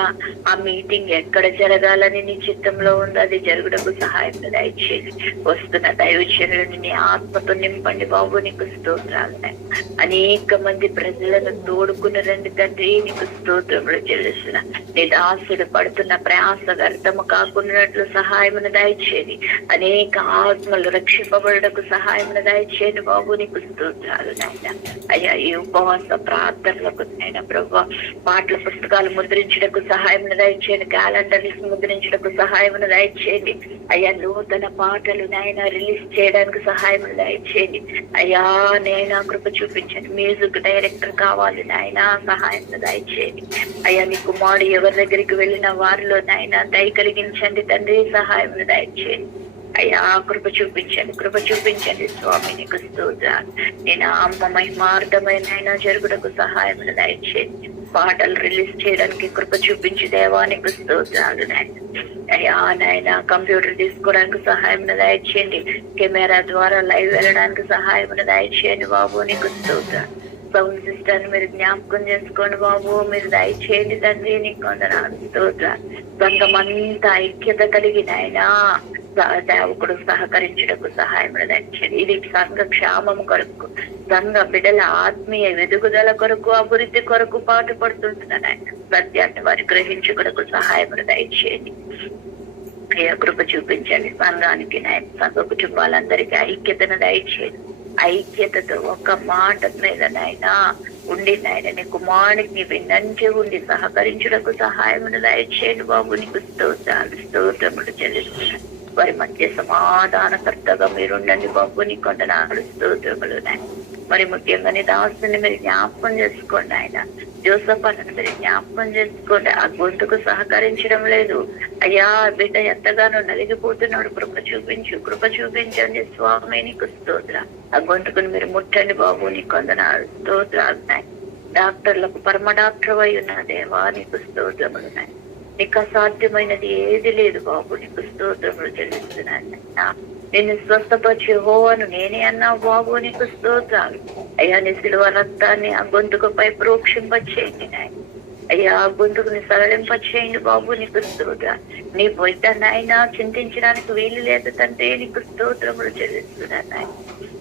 ఆ మీటింగ్ ఎక్కడ జరగాలని నీ చిత్తంలో ఉంది అది జరుగుటకు సహాయం దయచేయండి. వస్తున్న దైవచనులను నీ ఆత్మతో నింపండి బాబు, నీకు స్తోత్రాలు నాయన. అనేక మంది ప్రజలను తోడుకుని రండి తండ్రి, నీకు స్తోత్రములు చెల్లిస్తున్నా. నీ దాసుడు పడుతున్న ప్రయాస వ్యర్థము కాకున్నట్లు సహాయమును దయచేయండి. అనేక ఆత్మలు రక్షింపబడకు సహాయమును దయచేయండి బాబు, నీకు స్తోత్రాలు నాయన. అయ్యా ఈ ఉపవాస ప్రార్థనలకు నాయన ప్రభు పాటల పుస్తకాలు ముద్రించడానికి సహాయమును దయచేయండి, క్యాలెండర్స్ ముద్రించడానికి సహాయమును దయచేయండి. అయ్యా నూతన పాటలు నాయన రిలీజ్ చేయడానికి సహాయమును దయచేయండి. అయ్యా నైనా కృప చూపించండి. మ్యూజిక్ డైరెక్టర్ కావాలి నాయన, సహాయం దయచేయండి. అయ్యా నీ కుమారుడు ఎవరి దగ్గరికి వెళ్ళిన వారిలో నాయన దయ కలిగించండి తండ్రి, సహాయం దయచేయండి. అయ్యా కృప చూపించండి స్వామి, నీకు స్తోత్రాలు. నేను అమ్మ మహిమార్థమైన జరుగుటకు సహాయం దయచేయండి. పాటలు రిలీజ్ చేయడానికి కృప చూపించి దేవానికి స్తోత్రాలు నాయన. అయ్యా నాయన కంప్యూటర్ తీసుకోవడానికి సహాయం దయచేయండి. కెమెరా ద్వారా లైవ్ వెళ్ళడానికి సహాయం దయచేయండి బాబు, నీకు స్తోత్రాలు. సౌండ్ సిస్టమ్ మీరు జ్ఞాపకం చేసుకోండి బాబు, మీరు దయచేయండి తండ్రి, నీకు వందనాలు స్తోత్రాలు. సంఘమంతా ఐక్యత కలిగిన ఆయన సేవకుడు సహకరించడానికి సహాయం దయచేయండి. ఇది సంఘ క్షేమం కొరకు, సంఘ బిడ్డల ఆత్మీయ ఎదుగుదల కొరకు, అభివృద్ధి కొరకు పాటు పడుతుంటున్నాను ఆయన. సత్యాన్ని వారి గ్రహించుటకు సహాయం దయచేయండి. అయ్యా కృప చూపించండి సంఘానికి నాయన, సంఘ కుటుంబాలందరికీ ఐక్యతను దయచేయండి. ఐక్యతతో ఒక మాట మీద నాయన ఉండి నాయన నీ కుమారునికి విన్నంచి ఉండి సహకరించుటకు సహాయమును దయచేయండి బాబు, నీకు స్తోత్రములు చెల్లిస్తున్నాను. వారి మధ్య సమాధానకర్తగా మీరుండండి బాబు, నీ కొందనాలు స్తోత్రములు నాయన. మరి ముఖ్యంగా నీ దాసుని మీరు జ్ఞాపకం చేసుకోండి ఆయన. జోసఫ్ అన్నను మీరు జ్ఞాపకం చేసుకోండి. ఆ గొంతుకు సహకరించడం లేదు అయ్యా, బిడ్డ ఎంతగానో నలిగిపోతున్నాడు. కృప చూపించండి స్వామి, నీకు స్తోత్ర. ఆ గొంతుకుని మీరు ముట్టండి బాబు, నీ కొందనాలు స్తోత్రాలు నాయన. డాక్టర్లకు పరమ డాక్టర్ అయి ఉన్న దేవా, నీకు స్తోత్రములు నాయన. నీకు అసాధ్యమైనది ఏది లేదు బాబు, నీకు స్తోత్రములు చెల్లిస్తున్నాను. నిన్ను స్వస్థపరిచి హోవను నేనే అన్నావు బాబు, నీకు స్తోత్రాలు. అయ్యా నీ సిలువ రక్తాన్ని ఆ గొంతుకుపై ప్రోక్షింపచేయండి నాయన. అయ్యా ఆ గొంతుకుని సరళింపచేయండి బాబు, నీకు స్తోత్రాలు. నీ బిడ్డ నాయన చింతించడానికి వీలు లేదు తండ్రి, నీకు స్తోత్రములు చెల్లిస్తున్నాను నాయన.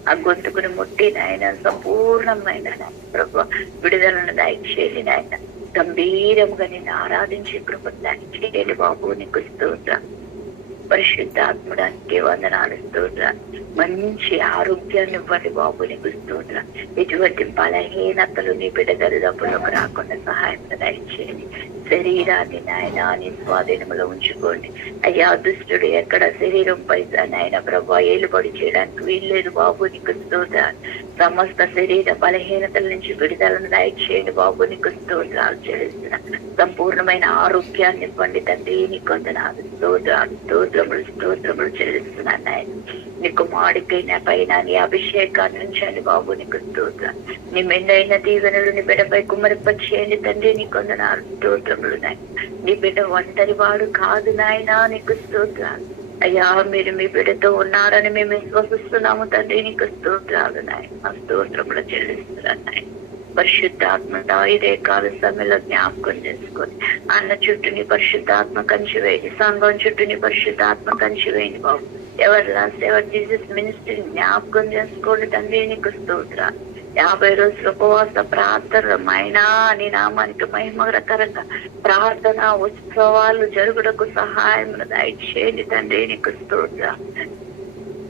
ఆ గొంతుకుని ముట్టి నాయన సంపూర్ణమైన ప్రభు విడుదలను దయచేయండి నాయన. గంభీరంగా నిన్ను ఆరాధించి కృప దయచేయండి బాబు, నీకు స్తోత్రాలు. పరిశుద్ధాత్మడానికి వందనాలు స్తోత్ర. మంచి ఆరోగ్యాన్ని ఇవ్వండి బాబు, నీకు స్తోత్ర. ఎటువంటి బలహీనతలు నీ బిడ్డ దరిదాపుల్లోకి రాకుండా సహాయం దయచేయండి. శరీరాన్ని నాయన నీ స్వాధీనంలో ఉంచుకోండి అయ్యా. దుష్టుడు ఎక్కడ శరీరంపై నాయన ప్రభా ఏలుబడి చేయడానికి వీల్లేదు బాబు, నీకు స్తోత్ర. సమస్త శరీర బలహీనతల నుంచి విడుదలను దయచేయండి బాబు, నీకు స్తోత్రాలు చెల్లిస్తున్నా. సంపూర్ణమైన ఆరోగ్యాన్ని ఇవ్వండి తండ్రి, నీకు వందనాలు స్తోత్రములు చెల్లిస్తున్నాను నాయన. నీ కుమారుడికైనా పైన నీ అభిషేకాన్ని ఉంచండి బాబు, నీకు స్తోత్రం. నీ మెండైన దీవెనలు నీ బిడ్డపై కుమ్మరింపచేయండి తండ్రి, నీకు వందనాలు స్తోత్రములు నాయన. నీ బిడ్డ ఒంటరి వాడు కాదు నాయన, నీకు స్తోత్రాలు అయ్యా. మీరు మీ బిడ్డతో ఉన్నారని మేము విశ్వసిస్తున్నాము తండ్రి, నీకు స్తోత్రాలు నాయన. స్తోత్రములు చెల్లిస్తున్నాను నాయన. పరిశుద్ధాత్మ ఇదే కాల సమయంలో జ్ఞాపకం చేసుకొని అన్న చుట్టూని పరిశుద్ధాత్మ కంచి వేయండి, సంఘం చుట్టూని పరిశుద్ధాత్మ కంచి వేయండి బాబు. ఎవరి లాస్ట్ ఎవరి జీసస్ మినిస్ట్రీ జ్ఞాపకం చేసుకోండి తండ్రి, నీకు స్తోత్రాలు. 50 రోజుల ఉపవాస ప్రార్థనమైనా నీ నామానికి మహిమకరంగా ప్రార్థన ఉత్సవాలు జరుగుటకు సహాయం దయచేయండి తండ్రి, నీకు స్తోత్రాలు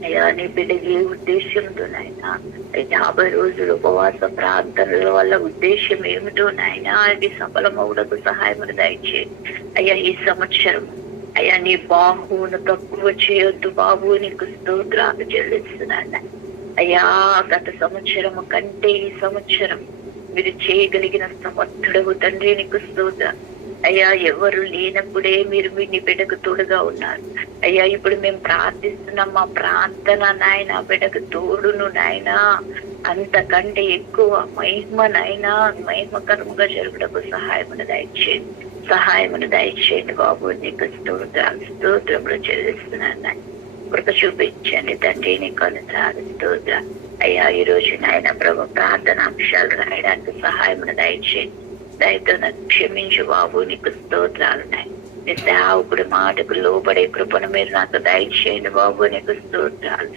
అయ్యా. నీ బిడ్డకి ఏ ఉద్దేశంతో నాయనా 50 రోజులు ఉపవాస ప్రార్థనల వల్ల ఉద్దేశం ఏమిటో నాయనా అది సఫలమవుటకు సహాయం దయచేయండి అయ్యా. ఈ సంవత్సరం అయ్యా నీ బాహువును తక్కువ చేయొద్దు బాబు, నీకు స్తోత్రాలు చెల్లిస్తున్నాను అయ్యా. గత సంవత్సరం కంటే ఈ సంవత్సరం మీరు చేయగలిగిన సమర్థుడవు తండ్రి, నీకు స్తోత్రం అయ్యా ఎవరు లేనప్పుడే మీరు మీ బిడ్డకు తోడుగా ఉన్నారు అయ్యా. ఇప్పుడు మేము ప్రార్థిస్తున్నాం, మా ప్రార్థన నాయన బిడ్డకు తోడును నాయన, అంతకంటే ఎక్కువ మహిమనైనా మహిమకరంగా జరుగుటకు సహాయమును దయచేయండి బాబు. నీకు స్తోత్రములు చెల్లిస్తున్నాను. కృప చూపించండి తండ్రి, నీకు స్తోత్ర అయ్యా. ఈ రోజు నాయన ప్రభు ప్రార్థన అంశాలు రాయడానికి సహాయమును దయచేయండి. దయతో నాకు క్షమించు బాబు, నీకు స్తోత్రాలున్నాయి. నీ సేవకుడి మాటకు లోబడే కృపను మీరు నాకు దయచేయండి బాబు, నీకు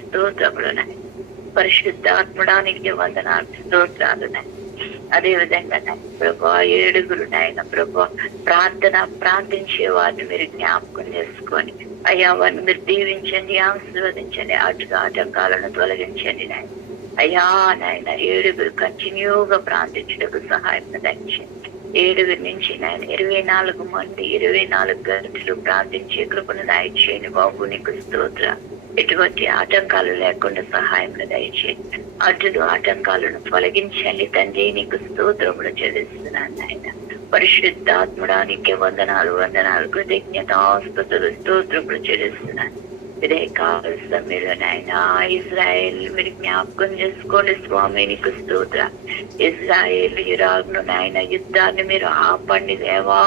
స్తోత్రములున్నాయి. పరిశుద్ధాత్మడానికి వందనాలు, స్తోత్రాలున్నాయి. అదే విధంగా ప్రభా 7 నాయన ప్రభా ప్రార్థించే వారిని మీరు జ్ఞాపకం చేసుకొని అయ్యా వారిని మీరు దీవించండి, ఆశీర్వదించండి, ఆటంకాలను తొలగించండి నాయన. అయ్యా నాయన 7 కంటిన్యూగా ప్రార్థించడానికి సహాయం దయచేయండి. 7 నుంచి నాయన 24 మంది 24 గంటలు ప్రార్థించే కృపను దయచేయండి బాబు, నీకు స్తోత్ర. ఎటువంటి ఆటంకాలు లేకుండా సహాయం దయచేయండి. అడ్డులు ఆటంకాలను తొలగించండి తండ్రి, నీకు స్తోత్రములు చెల్లిస్తున్నాను నాయన. పరిశుద్ధాత్మడానికి వందనాలు కృతజ్ఞతాస్తుతులు స్తోత్రములు చెల్లిస్తున్నాను. ఇదే కావలసిన మీరు నాయన ఇజ్రాయేల్ మీరు జ్ఞాపకం చేసుకోండి స్వామి, నీకు స్తోత్ర. ఇజ్రాయేల్ ఇరాక్ను నాయన యుద్ధాన్ని మీరు ఆపండి దేవా,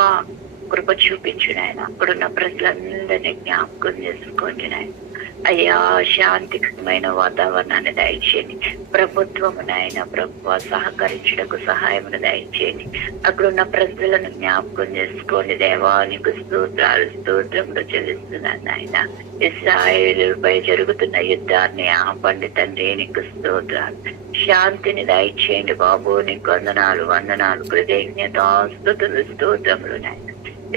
కృప చూపించు నాయన. అక్కడున్న ప్రజలందరినీ జ్ఞాపకం చేసుకోండి నాయన. అయ్యా శాంతికరమైన వాతావరణాన్ని దయచేయండి. ప్రభుత్వము నాయన ప్రభుత్వ సహకరించడానికి సహాయమును దయచేయండి. అక్కడున్న ప్రజలను జ్ఞాపకం చేసుకోండి దేవా, నీకు స్తోత్రములు చెల్లిస్తున్నాను నాయన. ఇశ్రాయేలుపై జరుగుతున్న యుద్ధాన్ని ఆపండి తండ్రి, నీకు స్తోత్రాలు. శాంతిని దయచేయండి బాబు, నీకు వందనాలు స్తోత్రములు నాయన.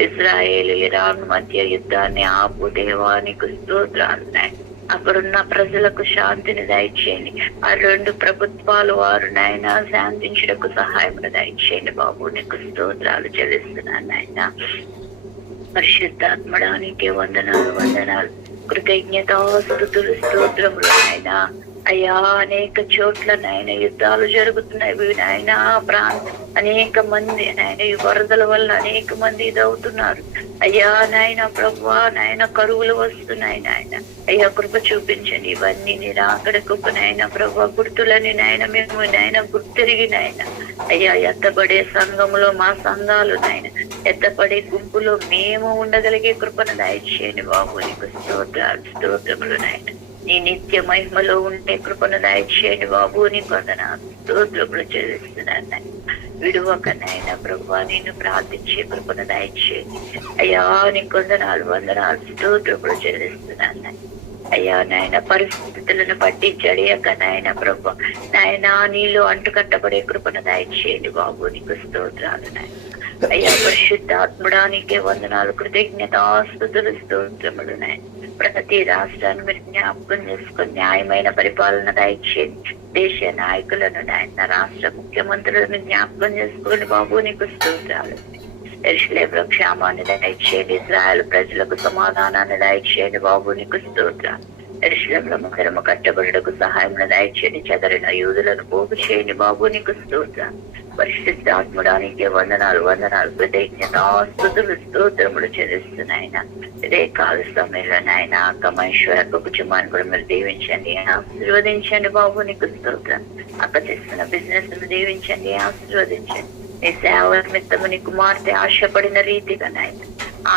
ఇజ్రాయేల్ ఇరాన్ మధ్య యుద్ధాన్ని ఆపు దేవా, నీకు స్తోత్రాలు నాయన. అక్కడున్న ప్రజలకు శాంతిని దయచేయండి. ఆ 2 ప్రభుత్వాలు వారు నాయన శాంతించడానికి సహాయం దయచేయండి బాబు, నీకు స్తోత్రాలు చెల్లిస్తున్నాను నాయన. పరిశుద్ధాత్మడానికి వందనాలు కృతజ్ఞతాస్తుతులు స్తోత్రములు నాయన. అయ్యా అనేక చోట్ల నాయన యుద్ధాలు జరుగుతున్నాయి నాయన. అనేక మంది నాయన ఈ వరదల వల్ల అనేక మంది ఇదవుతున్నారు అయ్యా నాయన. ప్రభువా నాయన కరువులు వస్తున్నాయి నాయన. అయ్యా కృప చూపించండి. ఇవన్నీ నిరాకడకు నాయన ప్రభు గుర్తులని నాయన మేము నాయన గుర్తిరిగి నాయన అయ్యా ఎత్తబడే సంఘములో మా సంఘాలు నాయన ఎత్తబడే గుంపులో మేము ఉండగలిగే కృపను దయచేయండి బాబు, నీకు స్తోత్రములు నాయన. నీ నిత్య మహిమలో ఉండే కృపను దయచేయండి బాబు, నీకు స్తోత్రములు చెల్లిస్తున్నాను నాయన. విడువక నాయన ప్రభువా నిన్ను ప్రార్థించే కృపను దయచేయండి అయ్యా, నీకు వందనాలు స్తోత్రములు చెల్లిస్తున్నాను నాయన. అయ్యా నాయన పరిస్థితులను బట్టి జడియక నాయన ప్రభు నాయన నీలో అంటుకట్టబడే కృపను దయచేయండి బాబు, నీకు స్తోత్రాలు నాయన. అయ్యా పరిశుద్ధాత్మడానికి వందనాలు స్తోత్రములు నాయన. ప్రతి రాష్ట్రాన్ని మీరు జ్ఞాపకం చేసుకుని న్యాయమైన పరిపాలన దయచేయండి. దేశ నాయకులను నాయన రాష్ట్ర ముఖ్యమంత్రులను జ్ఞాపకం చేసుకుని బాబు, నీకు స్తోత్రాలు. యెరూషలేములో క్షేమాన్ని దయచేయండి. ఇశ్రాయేలు ప్రజలకు సమాధానాన్ని దయచేయండి బాబు, నీకు స్తోత్రాలు. యెరూషలేములో మందిరము కట్టబడుటకు సహాయం దయచేయండి. చెదరిన యూదులను పోగు చేయండి బాబు, నీకు స్తోత్రాలు. పరిశుద్ధాత్మడానికి వందనాలు స్తోత్రములు చెల్లిస్తున్నాయన. ఇదే కాల సమయంలో నాయన అక్క మహేశ్వర కుటుంబాన్ని కూడా మీరు దీవించండి, ఆశీర్వదించండి బాబు, నీకు స్తోత్రం. అక్క చేస్తున్న బిజినెస్ ను దీవించండి, ఆశీర్వదించండి. నీ సేవ నిమిత్తము నీ కుమార్తె ఆశపడిన రీతిగా నాయన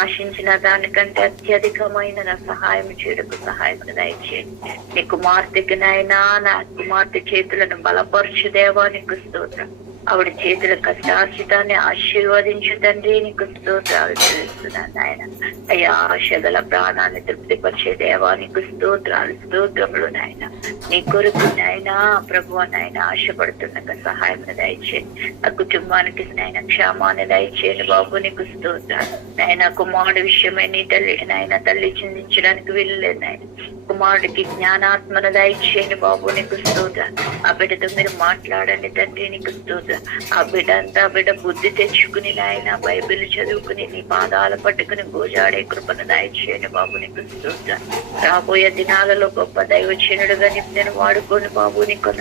ఆశించిన దానికంటే అత్యధికమైన నా సహాయం చేయడకు సహాయం దయచేయండి. నీ కుమార్తెకి నాయనా నా కుమార్తె చేతులను బలపరచు దేవా, నీకు స్తోత్రం. ఆవిడ చేతుల కష్టార్జితాన్ని ఆశీర్వదించు తండ్రి, నీకు స్తోత్రాలు చెల్లిస్తున్నాను నాయన. అయ్యా ఆశగల ప్రాణాన్ని తృప్తిపరిచే దేవా, నీకు స్తోత్రములు నాయన. నీ కొరకు నాయన ప్రభువా నాయన ఆశపడుతున్న సహాయం దయచేయండి. ఆ కుటుంబానికి నాయన క్షేమాన్ని దయచేయండి బాబు, నీకు స్తోత్రాలు నాయన. కుమారుడు విషయమై నీ తల్లి చిందించడానికి వీల్లేదు నాయన. కుమారుడికి జ్ఞానాత్మను దయచేయండి బాబు, నీకు స్తోత్రం. ఆ బిడ్డతో మీరు మాట్లాడండి తండ్రి, నీకు స్తోత్రం. ఆ బిడ్డ బుద్ధి తెచ్చుకుని నాయన బైబిల్ చదువుకుని నీ పాదాల పట్టుకుని గోజాడే కృపను దయచేయండి బాబు, నీకు స్తోత్రం. రాబోయే దినాలలో గొప్ప దైవచనుడుగా నేను వాడుకోని బాబు, నీకు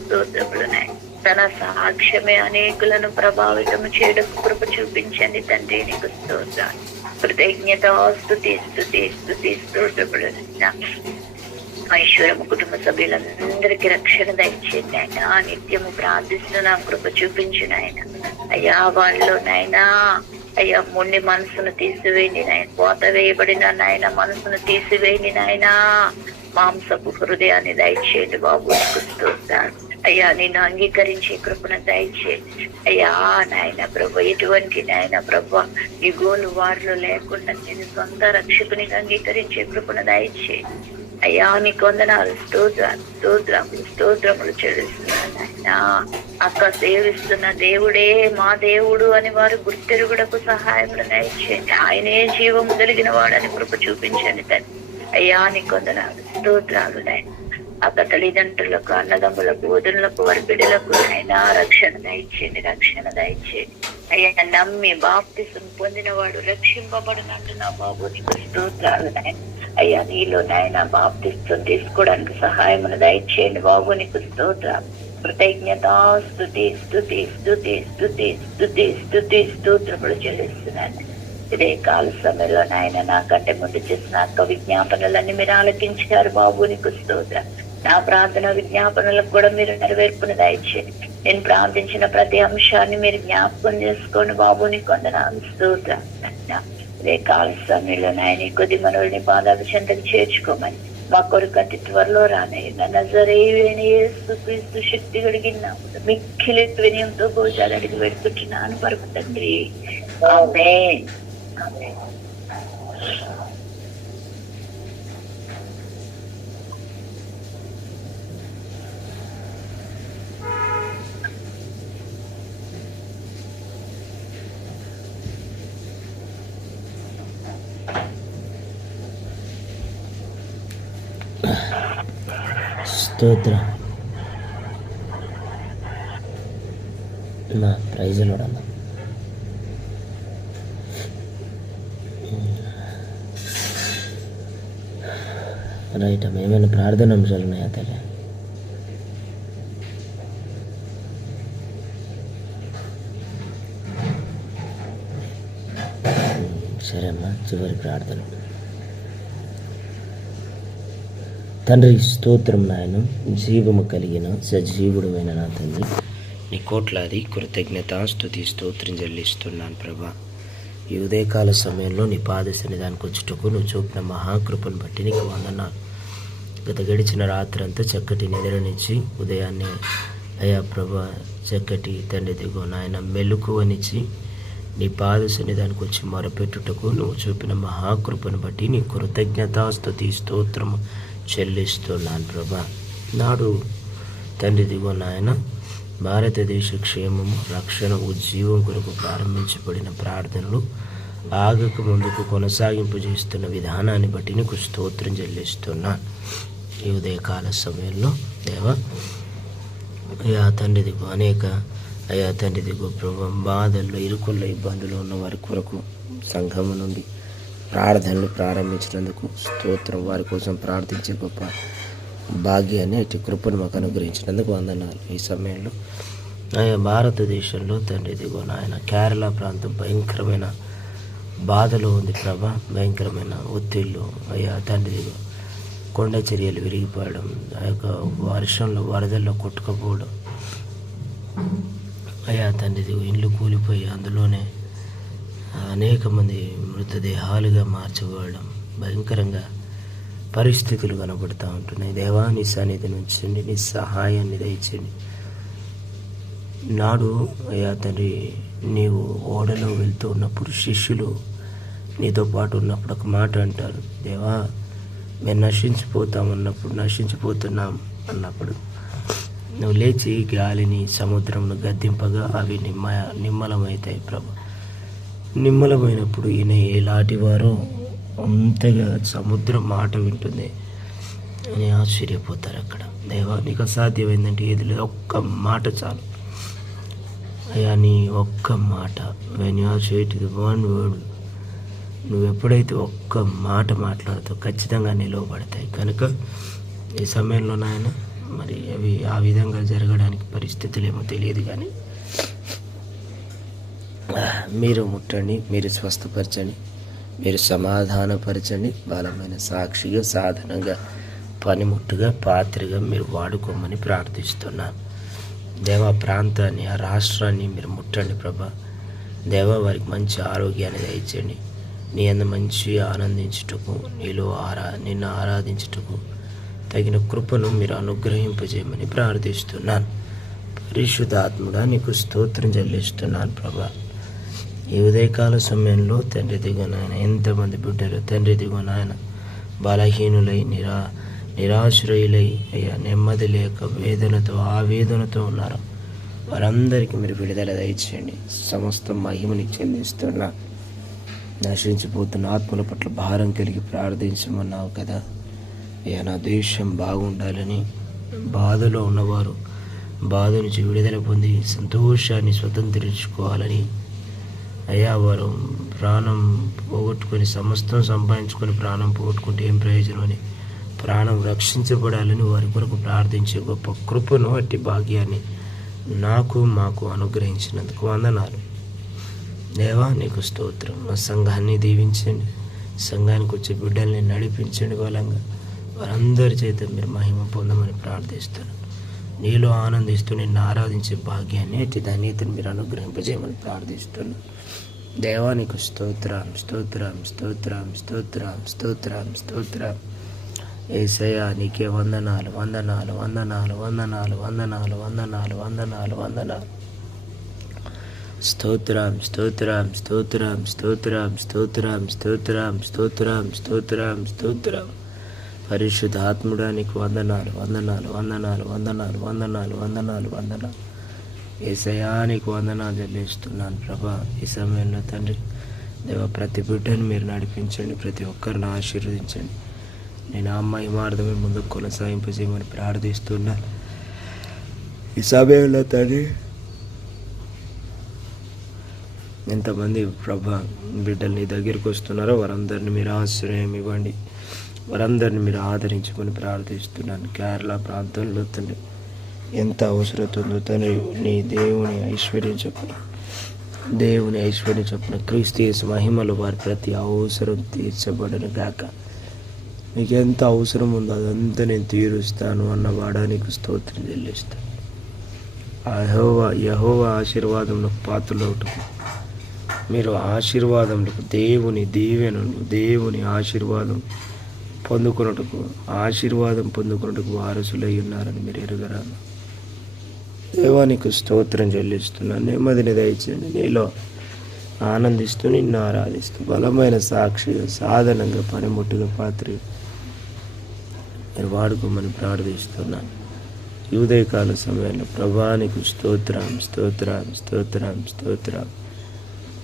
స్తోత్రములు నాయన. తన సాక్ష్యమే అనేకులను ప్రభావితం చేయడం కృప చూపించండి తండ్రి. నీకు స్తోత్రాలు, కృతజ్ఞత, స్తుతి స్తుతి స్తుతి స్తోత్రములు. ఐశ్వర్యము కుటుంబ సభ్యులందరికీ రక్షణ దయచేయండి ఆయన. నిత్యము ప్రార్థిస్తున్నాం, కృప చూపించిన ఆయన. అయ్యా వాళ్ళలో నాయనా అయ్యా మొండి మనసును తీసివేయండి నాయన, కోత వేయబడిన నాయన మనసును తీసివేయండి నాయన. మాంసపు హృదయాన్ని దయచేయండి బాబు. నీకు స్తోత్రాలు అయ్యా. నేను అంగీకరించే కృపను దయచేయండి అయ్యా. నాయన ప్రభు ఎటువంటి నాయన ప్రభు ఈ గోలు వారిలో లేకుండా నేను సొంత రక్షకునిగా అంగీకరించే కృపను దయచేయండి అయ్యా. నీకు వందనాలు, స్తోత్రములు చెల్లిస్తున్నాను ఆయన. అక్క సేవిస్తున్న దేవుడే మా దేవుడు అని వారు గుర్తెరుగుడకు సహాయం దయచేయండి. ఆయనే జీవము కలిగిన వాడని కృప చూపించండి తండ్రి అయ్యా. నీకు వందనాలు, స్తోత్రాలు నాయన. అక్క తల్లిదండ్రులకు, అన్నదమ్ములకు, వదులకు, వారి బిడ్డలకు ఆయన రక్షణ దయచేయండి, రక్షణ దయచేయండి అయ్యా. నమ్మి బాప్తిసం పొందిన వాడు రక్షింపబడినట్టు నా బాబు. నీకు స్తోత్రాలు నాయన అయ్యా. నీలో నాయన బాప్తిసం తీసుకోవడానికి సహాయమును దయచేయండి బాబు. నీకు స్తోత్రాలు, కృతజ్ఞత, స్తుతి స్తుతి స్తుతి స్తుతి స్తుతి స్తుతి స్తోత్రములు చెల్లిస్తున్నాను. ఇదే కాల సమయంలో నాయన నాకంటే ముందు చేసిన అక్క విజ్ఞాపనలన్నీ మీరు ఆలకించారు బాబు. నీకు స్తోత్రం. నా ప్రార్థన విజ్ఞాపనలకు కూడా మీరు నెరవేర్పును దయచేయండి. నేను ప్రార్థించిన ప్రతి అంశాన్ని మీరు జ్ఞాపకం చేసుకోండి బాబు. నీకు వందనాలు, స్తోత్రం. ఇదే కాల సమయంలో నాయన కొద్ది మనల్ని పాదాలు చెంతకు చేర్చుకోమని మా కొరకు అతి త్వరలో రానయ్య నజరేయుడైన యేసుక్రీస్తు శక్తి కలిగిన మిక్కిలి వినయంతో భోజనాలు అడిగి పెడుకుంటున్నాను పరమ తండ్రి. ఆమేన్. ఆమేన్. స్తోత్రం. నా ప్రైజ్ లోడన్న రైట్ అమ్మ. ఏమైనా ప్రార్థన అంశాలు ఉన్నాయా తల్లి? సరే అమ్మా, చివరి ప్రార్థన. తండ్రి స్తోత్రం నాయన, జీవము కలిగిన సజీవుడమైన నా తండ్రి, నీ కోట్లాది కృతజ్ఞత స్తుతి స్తోత్రం చెల్లిస్తున్నాను ప్రభా. ఈ ఉదయకాల సమయంలో నీ పాద సన్నిధానికి వచ్చుటకు నువ్వు చూపిన మహాకృపను బట్టి నీకు వందనాలు. గత గడిచిన రాత్రి అంతా చక్కటి నిద్రనిచ్చి ఉదయాన్నే అయ్యా ప్రభా చక్కటి తండ్రి దిగో నాయన మెలుకువనిచ్చి నీ పాద సన్నిధానికి వచ్చి మొరపెట్టుటకు నువ్వు చూపిన మహాకృపను బట్టి నీ కృతజ్ఞత స్తుతి స్తోత్రము చెల్లిస్తున్నాను ప్రభా. నాడు తండ్రి దిగో నాయన భారతదేశ క్షేమము, రక్షణ, ఉజ్జీవం కొరకు ప్రారంభించబడిన ప్రార్థనలు ఆగక ముందుకు కొనసాగింపు చేస్తున్న విధానాన్ని బట్టి నీకు స్తోత్రం చెల్లిస్తున్నాను. ఈ ఉదయకాల సమయంలో దేవా అయ్యా తండ్రి దిగు అనేక అయ్యా తండ్రి దిగు ప్రభు బాధల్లో, ఇరుకుల్లో, ఇబ్బందులు ఉన్న వారి కొరకు సంఘము నుండి ప్రార్థనలు ప్రారంభించినందుకు స్తోత్రం. వారి కోసం ప్రార్థించే గొప్ప భాగ్యాన్ని అటు కృపను మాకు అనుగ్రహించినందుకు వందనాలు. ఈ సమయంలో ఆయా భారతదేశంలో తండ్రి దిగో నాయన కేరళ ప్రాంతం భయంకరమైన బాధలో ఉంది ప్రభా. భయంకరమైన ఒత్తిళ్ళు అయ్యా తండ్రి దిగో కొండ చర్యలు విరిగిపోవడం, ఆ యొక్క వర్షంలో వరదల్లో కొట్టుకుపోవడం అయ్యా తండ్రి దిగో ఇండ్లు కూలిపోయి అందులోనే అనేక మంది మృతదేహాలుగా మార్చబడడం, భయంకరంగా పరిస్థితులు కనబడుతూ ఉంటున్నాయి. దేవా నీ సన్నిధి నుంచి నీ సహాయాన్ని దయచేయండి. నాడు అయ్యా తండ్రి నీవు ఓడలో వెళ్తూ ఉన్నప్పుడు శిష్యులు నీతో పాటు ఉన్నప్పుడు ఒక మాట అంటారు, దేవా మేము నశించిపోతున్నాం అన్నప్పుడు నువ్వు లేచి గాలిని సముద్రంను గద్దింపగా అవి నిమ్మలమవుతాయి ప్రభు. నిమ్మలమైనప్పుడు ఈయన ఎలాంటి వారో అంతగా సముద్రం మాట వింటుంది అని ఆశ్చర్యపోతారు. అక్కడ దేవా నీకు అసాధ్యమైందంటే ఏది లేదు, ఒక్క మాట చాలు అయ్యా. నీ ఒక్క మాట, when you are said the one word, నువ్వు ఎప్పుడైతే ఒక్క మాట మాట్లాడుతావు ఖచ్చితంగా నిలవబడతాయి. కనుక ఈ సమయంలో నాయన మరి అవి ఆ విధంగా జరగడానికి పరిస్థితులు ఏమో తెలియదు, కానీ మీరు ముట్టండి, మీరు స్వస్థపరచండి, మీరు సమాధానపరచండి. బలమైన సాక్షిగా, సాధనంగా, పనిముట్టుగా, పాత్రగా మీరు వాడుకోమని ప్రార్థిస్తున్నాను. దేవ ప్రాంతాన్ని, ఆ రాష్ట్రాన్ని మీరు ముట్టండి ప్రభా. దేవ వారికి మంచి ఆరోగ్యాన్ని దయచేయండి. నీ అందు మంచి ఆనందించుటకు, నిన్ను ఆరాధించుటకు తగిన కృపను మీరు అనుగ్రహింపజేయమని ప్రార్థిస్తున్నాను. పరిశుద్ధాత్ముడా నీకు స్తోత్రం చెల్లిస్తున్నాను ప్రభా. ఈ ఉదయకాల సమయంలో తండ్రి దిగువ నాయన ఎంతమంది బిడ్డలు తండ్రి దిగువ నాయన బలహీనులై నిరాశ్రయులై అయ్యా నెమ్మది లేక వేదనతో ఆవేదనతో ఉన్నారు. వారందరికీ మీరు విడుదల దయచేయండి. సమస్త మహిమని చెల్లిస్తున్నా. నశించిపోతున్న ఆత్మల పట్ల భారం కలిగి ప్రార్థించమన్నావు కదా అయ్యా. నా దేశం బాగుండాలని, బాధలో ఉన్నవారు బాధ నుంచి విడుదల పొంది సంతోషాన్ని స్వతంత్రించుకోవాలని అయ్యా. వారు ప్రాణం పోగొట్టుకొని సమస్తం సంపాదించుకొని ప్రాణం పోగొట్టుకుంటే ఏం ప్రయోజనం అని ప్రాణం రక్షించబడాలని వారి కొరకు ప్రార్థించే గొప్ప కృపను, అట్టి భాగ్యాన్ని మాకు అనుగ్రహించినందుకు వందనాలు దేవా. నీకు స్తోత్రం. మా సంఘాన్ని దీవించండి, సంఘానికి వచ్చే బిడ్డల్ని నడిపించండి. బలంగా వారందరి చేత మీరు మహిమ పొందమని ప్రార్థిస్తున్నాను. నీలో ఆనందిస్తూ నిన్ను ఆరాధించే భాగ్యాన్ని, అట్టి ధన్యతను మీరు అనుగ్రహింపజేయమని ప్రార్థిస్తున్నాను దేవా. నీకు స్తోత్రం, స్తోత్రం, స్తోత్రం, స్తోత్రం, స్తోత్రం, స్తోత్రం. యేసయ్యా నీకే వందనాలు, వందనాలు, వందనాలు, వందనాలు, వందనాలు, వందనాలు, వందనాలు, వందనాలు. స్తోత్రం, స్తోత్రం, స్తోత్రం, స్తోత్రం, స్తోత్రం, స్తోత్రం, స్తోత్రం, స్తోత్రం, స్తోత్రం. పరిశుద్ధాత్ముడా నీకు వందనాలు, వందనాలు, వందనాలు, వందనాలు, వందనాలు, వందనాలు, వందనాలు. యేసయ్యా నీకు వందనాలు చెల్లిస్తున్నాను ప్రభా. ఈ సమయంలో తండ్రి దేవ ప్రతి బిడ్డను మీరు నడిపించండి, ప్రతి ఒక్కరిని ఆశీర్వదించండి. నేను అమ్మాయి మార్గమే ముందుకు కొనసాగింపజేయమని ప్రార్థిస్తున్నాను. ఈ సమయంలో తండ్రి ఎంతమంది ప్రభా బిడ్డలు నీ దగ్గరికి వస్తున్నారో వారందరినీ మీరు ఆశ్రయం ఇవ్వండి, వారందరినీ మీరు ఆదరించుకొని ప్రార్థిస్తున్నాను. కేరళ ప్రాంతంలో తండ్రి ఎంత అవసరం ఉందో తండ్రి నీ దేవుని ఐశ్వర్యం చొప్పున క్రీస్తు యేసు మహిమలో వారి ప్రతి అవసరం తీర్చబడను గాక. నీకు ఎంత అవసరం ఉందో అదంతా నేను తీరుస్తాను అన్నవాడా నీకు స్తోత్రం చెల్లిస్తాను. యెహోవా ఆశీర్వాదములకు పాత్రలవుటకు మీరు ఆశీర్వాదములకు దేవుని దీవెనను, దేవుని ఆశీర్వాదం పొందుకున్నట్టుకు వారసులై ఉన్నారని మీరు ఎరుగరా. దేవానికి స్తోత్రం చెల్లిస్తున్నాను. నెమ్మదిని దయచేయండి. నీలో ఆనందిస్తూ నిన్ను ఆరాధిస్తూ బలమైన సాక్షిగా, సాధనంగా, పనిముట్టుగా, పాత్ర మీరు వాడుకోమని ప్రార్థిస్తున్నాను. ఈ ఉదయకాల సమయంలో ప్రభానికి స్తోత్రం, స్తోత్రం, స్తోత్రం, స్తోత్రం.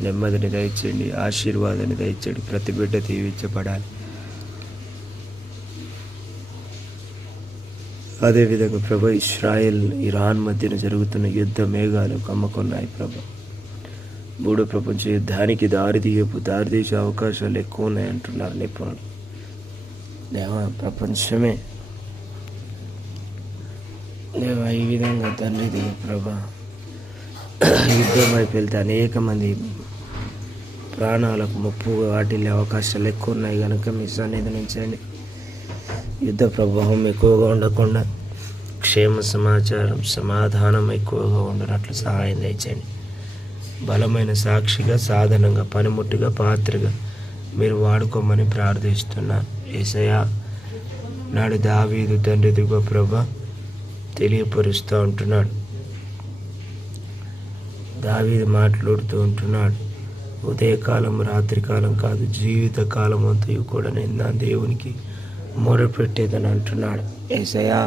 నెమ్మదిని దయచేయండి, ఆశీర్వాదాన్ని దయచేయండి. ప్రతి బిడ్డ దీవించబడాలి. అదేవిధంగా ప్రభా ఇశ్రాయెల్ ఇరాన్ మధ్యన జరుగుతున్న యుద్ధ మేఘాలు కమ్మకొన్నాయి ప్రభా. మూడో ప్రపంచ యుద్ధానికి దారితీసే అవకాశాలు ఎక్కువ ఉన్నాయంటున్నారు నిపుణులు. దేవా ప్రపంచమే దేవా ఈ విధంగా తండ్రి దిగు ప్రభా యుద్ధం వైపు వెళ్తే అనేక మంది ప్రాణాలకు ముప్పు వాటిల్లే అవకాశాలు ఎక్కువ ఉన్నాయి కనుక మీ సన్నిధి నుంచండి. యుద్ధ ప్రభావం ఎక్కువగా ఉండకుండా క్షేమ సమాచారం, సమాధానం ఎక్కువగా ఉండనట్లు సహాయం దయచేయండి. బలమైన సాక్షిగా, సాధనంగా, పనిముట్టుగా, పాత్రగా మీరు వాడుకోమని ప్రార్థిస్తున్నాను. యేసయ్యా నాడు దావీదు తండ్రి దిగువ ప్రభా తెలియపరుస్తూ ఉంటున్నాడు. దావీదు మాట్లాడుతూ ఉంటున్నాడు, ఉదయకాలం రాత్రికాలం కాదు జీవితకాలం అంతయు కూడా నేను నా దేవునికి మొరపెట్టేదని అంటున్నాడు. యేసయ్యా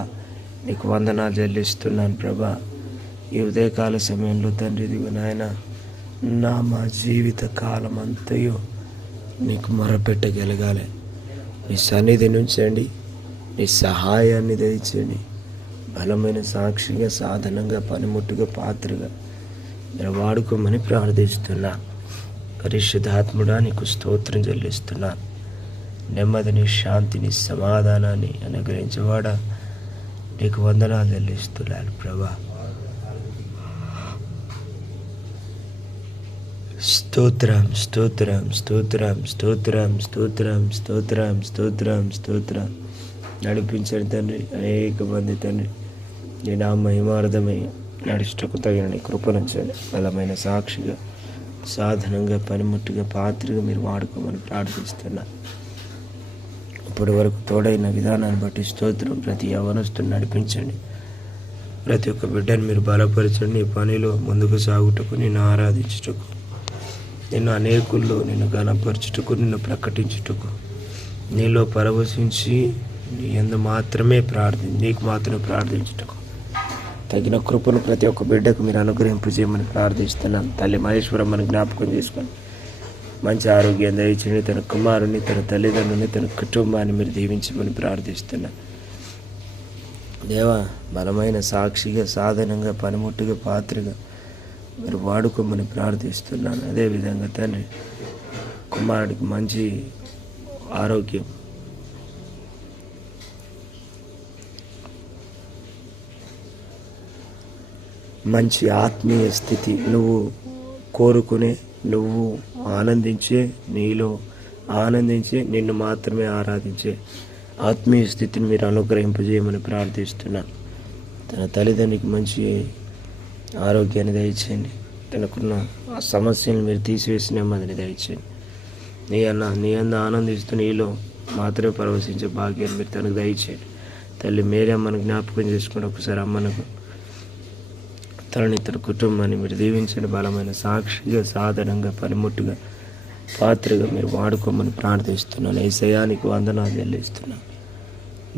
నీకు వందనాలు చెల్లిస్తున్నాను ప్రభా. ఈ ఉదయకాల సమయంలో తండ్రి దిగు నాయన మా జీవిత కాలం అంతయు నీకు మొరపెట్టగలగాలి. నీ సన్నిధి నుంచండి, నీ సహాయాన్ని దయచేయండి. బలమైన సాక్షిగా, సాధనంగా, పనిముట్టుగా, పాత్రగా మీరు వాడుకోమని ప్రార్థిస్తున్నా. పరిశుద్ధాత్ముడా నీకు స్తోత్రం చెల్లిస్తున్నాను. నెమ్మదిని, శాంతిని, సమాధానాన్ని అనుగ్రహించేవాడా నీకు వందనాలు చెల్లిస్తున్నాను ప్రభా. స్తోత్రం స్తోత్రం స్తోత్రం స్తోత్రం స్తోత్రం స్తోత్రం స్తోత్రం స్తోత్రం. నడిపించండి తండ్రి, అనేక మంది తండ్రి నీ నా మహిమార్థమై నడుచుటకు తగిన నీ కృపణించండి. బలమైన సాక్షిగా, సాధనంగా, పనిముట్టుగా, పాత్రగా మీరు వాడుకోమని ప్రార్థిస్తున్నా. ఇప్పటి వరకు తోడైన విధానాన్ని బట్టి స్తోత్రం. ప్రతి యవనస్తుని నడిపించండి, ప్రతి ఒక్క బిడ్డను మీరు బలపరచండి. నీ పనిలో ముందుకు సాగుటకు, నిన్ను ఆరాధించుటకు, నిన్ను అనేకుల్లో నిన్ను గణపరచుటకు, నిన్ను ప్రకటించుటకు, నీలో పరవశించి నీ యందు మాత్రమే నీకు మాత్రమే ప్రార్థించుటకు తగిన కృపను ప్రతి ఒక్క బిడ్డకు మీరు అనుగ్రహింపు చేయమని ప్రార్థిస్తున్నాను. తల్లి మహేశ్వరమ్మని జ్ఞాపకం చేసుకొని మంచి ఆరోగ్యం దయచేయండి. తన కుమారుని, తన తల్లిదండ్రుని, తన కుటుంబాన్ని మీరు దీవించమని ప్రార్థిస్తున్నాను. దేవా, బలమైన సాక్షిగా, సాధనంగా, పనిముట్టుగా, పాత్రగా మీరు వాడుకోమని ప్రార్థిస్తున్నాను. అదేవిధంగా తండ్రి కుమారుడికి మంచి ఆరోగ్యం, మంచి ఆత్మీయ స్థితి, నువ్వు కోరుకునే, నువ్వు ఆనందించే, నీలో ఆనందించే, నిన్ను మాత్రమే ఆరాధించే ఆత్మీయ స్థితిని మీరు అనుగ్రహింపజేయమని ప్రార్థిస్తున్నాను. తన తల్లిదండ్రికి మంచి ఆరోగ్యాన్ని దయచేయండి. తనకున్న ఆ సమస్యలను మీరు తీసివేసి నెమ్మదిని దయచేయండి. నీ అంద ఆనందిస్తూ నీలో మాత్రమే పరవశించే భాగ్యాన్ని మీరు తనకు దయచేయండి. తల్లి మేరీ అమ్మను జ్ఞాపకం చేసుకుని ఒకసారి అమ్మనకు, తనని, తన కుటుంబాన్ని మీరు దీవించండి. బలమైన సాక్షిగా, సాధనంగా, పనిముట్టుగా, పాత్రగా మీరు వాడుకోమని ప్రార్థిస్తున్నాను. యేసయ్యా, నీకు వందనాలు చెల్లిస్తున్నాను.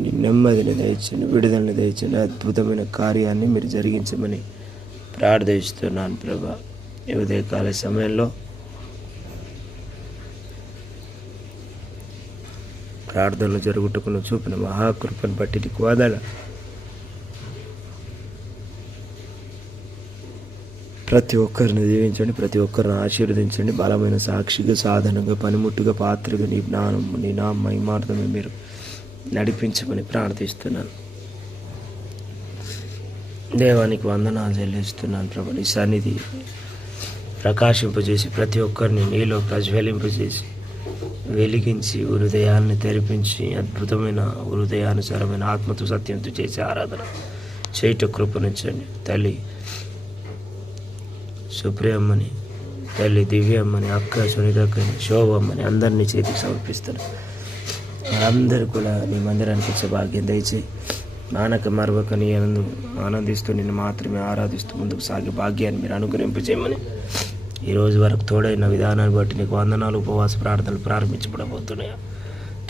నీ నెమ్మదిని దయచండి, విడుదలని దయచండి, అద్భుతమైన కార్యాన్ని మీరు జరిగించమని ప్రార్థిస్తున్నాను ప్రభా. ఈ ఉదయకాల సమయంలో ప్రార్థనలు జరుగుటకు చూపిన మహాకృపను బట్టి నీకు వందనాలు. ప్రతి ఒక్కరిని దీవించండి, ప్రతి ఒక్కరిని ఆశీర్వదించండి. బలమైన సాక్షిగా, సాధనంగా, పనిముట్టుగా, పాత్రగా నీ జ్ఞానం, నీ నా మహిమార్థమే మీరు నడిపించమని ప్రార్థిస్తున్నాను. దేవానికి వందనాలు చెల్లిస్తున్నాను ప్రభు. నీ సన్నిధి ప్రకాశింపజేసి ప్రతి ఒక్కరిని నీలో ప్రజ్వలింపజేసి వెలిగించి హృదయాన్ని తెరిపించి అద్భుతమైన హృదయానుసారమైన ఆత్మతో సత్యంతో చేసే ఆరాధన చేయట కృపనించండి. తల్లి సుప్రియమ్మని, తల్లి దివ్యమ్మని, అక్క సునీతక్కని, శోభమ్మని అందరినీ చేతికి సమర్పిస్తాను. అందరూ కూడా నీ మందిరానికి వచ్చే భాగ్యం దయచేయి. నానక మరవక నీ ఆనందిస్తూ నిన్ను మాత్రమే ఆరాధిస్తూ ముందుకు సాగే భాగ్యాన్ని మీరు అనుగ్రహింపజేయమని ఈరోజు వరకు తోడైన విధానాన్ని బట్టి నీకు వందనాలు. ఉపవాస ప్రార్థనలు ప్రారంభించబడబోతున్నాయా?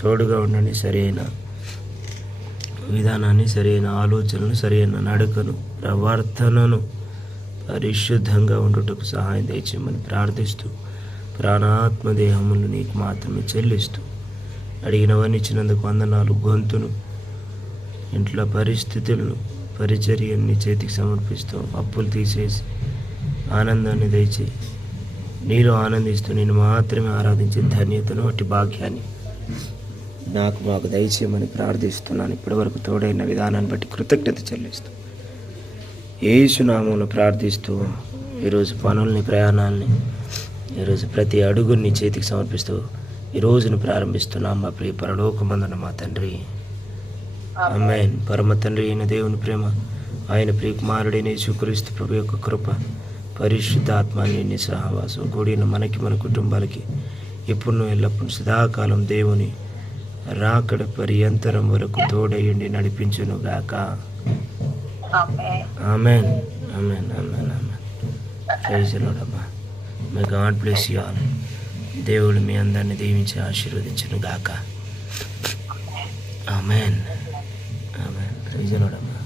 తోడుగా ఉండండి. సరైన విధానాన్ని, సరైన ఆలోచనలు, సరైన నడకను, ప్రవర్తనను పరిశుద్ధంగా ఉండుటకు సహాయం దయచేయమని ప్రార్థిస్తూ ప్రాణాత్మ దేహములు నీకు మాత్రమే చెల్లిస్తూ అడిగినవన్నీ ఇచ్చినందుకు వందనాలు. గొంతును, ఇంట్లో పరిస్థితులను, పరిచర్యని చేతికి సమర్పిస్తూ అప్పులు తీసేసి ఆనందాన్ని దయచేయి. నీలో ఆనందిస్తూ నేను మాత్రమే ఆరాధించే ధన్యతను, అట్టి భాగ్యాన్ని మాకు దయచేయమని ప్రార్థిస్తున్నాను. ఇప్పటివరకు తోడైన విధానాన్ని బట్టి కృతజ్ఞత చెల్లిస్తూ యేసు నామములో ప్రార్థిస్తూ ఈరోజు పనుల్ని, ప్రయాణాలని, ఈరోజు ప్రతి అడుగుని చేతికి సమర్పిస్తూ ఈ రోజును ప్రారంభిస్తున్నాం. మా ప్రియ పరలోకమందున మా తండ్రి, ఆమేన్. పరమ తండ్రి అయిన దేవుని ప్రేమ, ఆయన ప్రియ కుమారుడైన యేసుక్రీస్తు ప్రభు యొక్క కృప, పరిశుద్ధాత్మని సహవాసం కూడిన మనకి, మన కుటుంబాలకి ఇప్పుడు ఎల్లప్పుడు సదాకాలం దేవుని రాకడ పర్యంతరం వరకు తోడయ్యండి నడిపించును గాక. ఆమేన్, ఆమేన్, ఆమేన్, ఆమేన్. ప్రైజ్ ది లార్డ్ అమ్మా. May God bless you all. దేవుడు మీ అందరిని దీవించి ఆశీర్వదించును గాక. ఆమేన్, ఆమేన్. ప్రైజ్ ది లార్డ్ అమ్మా.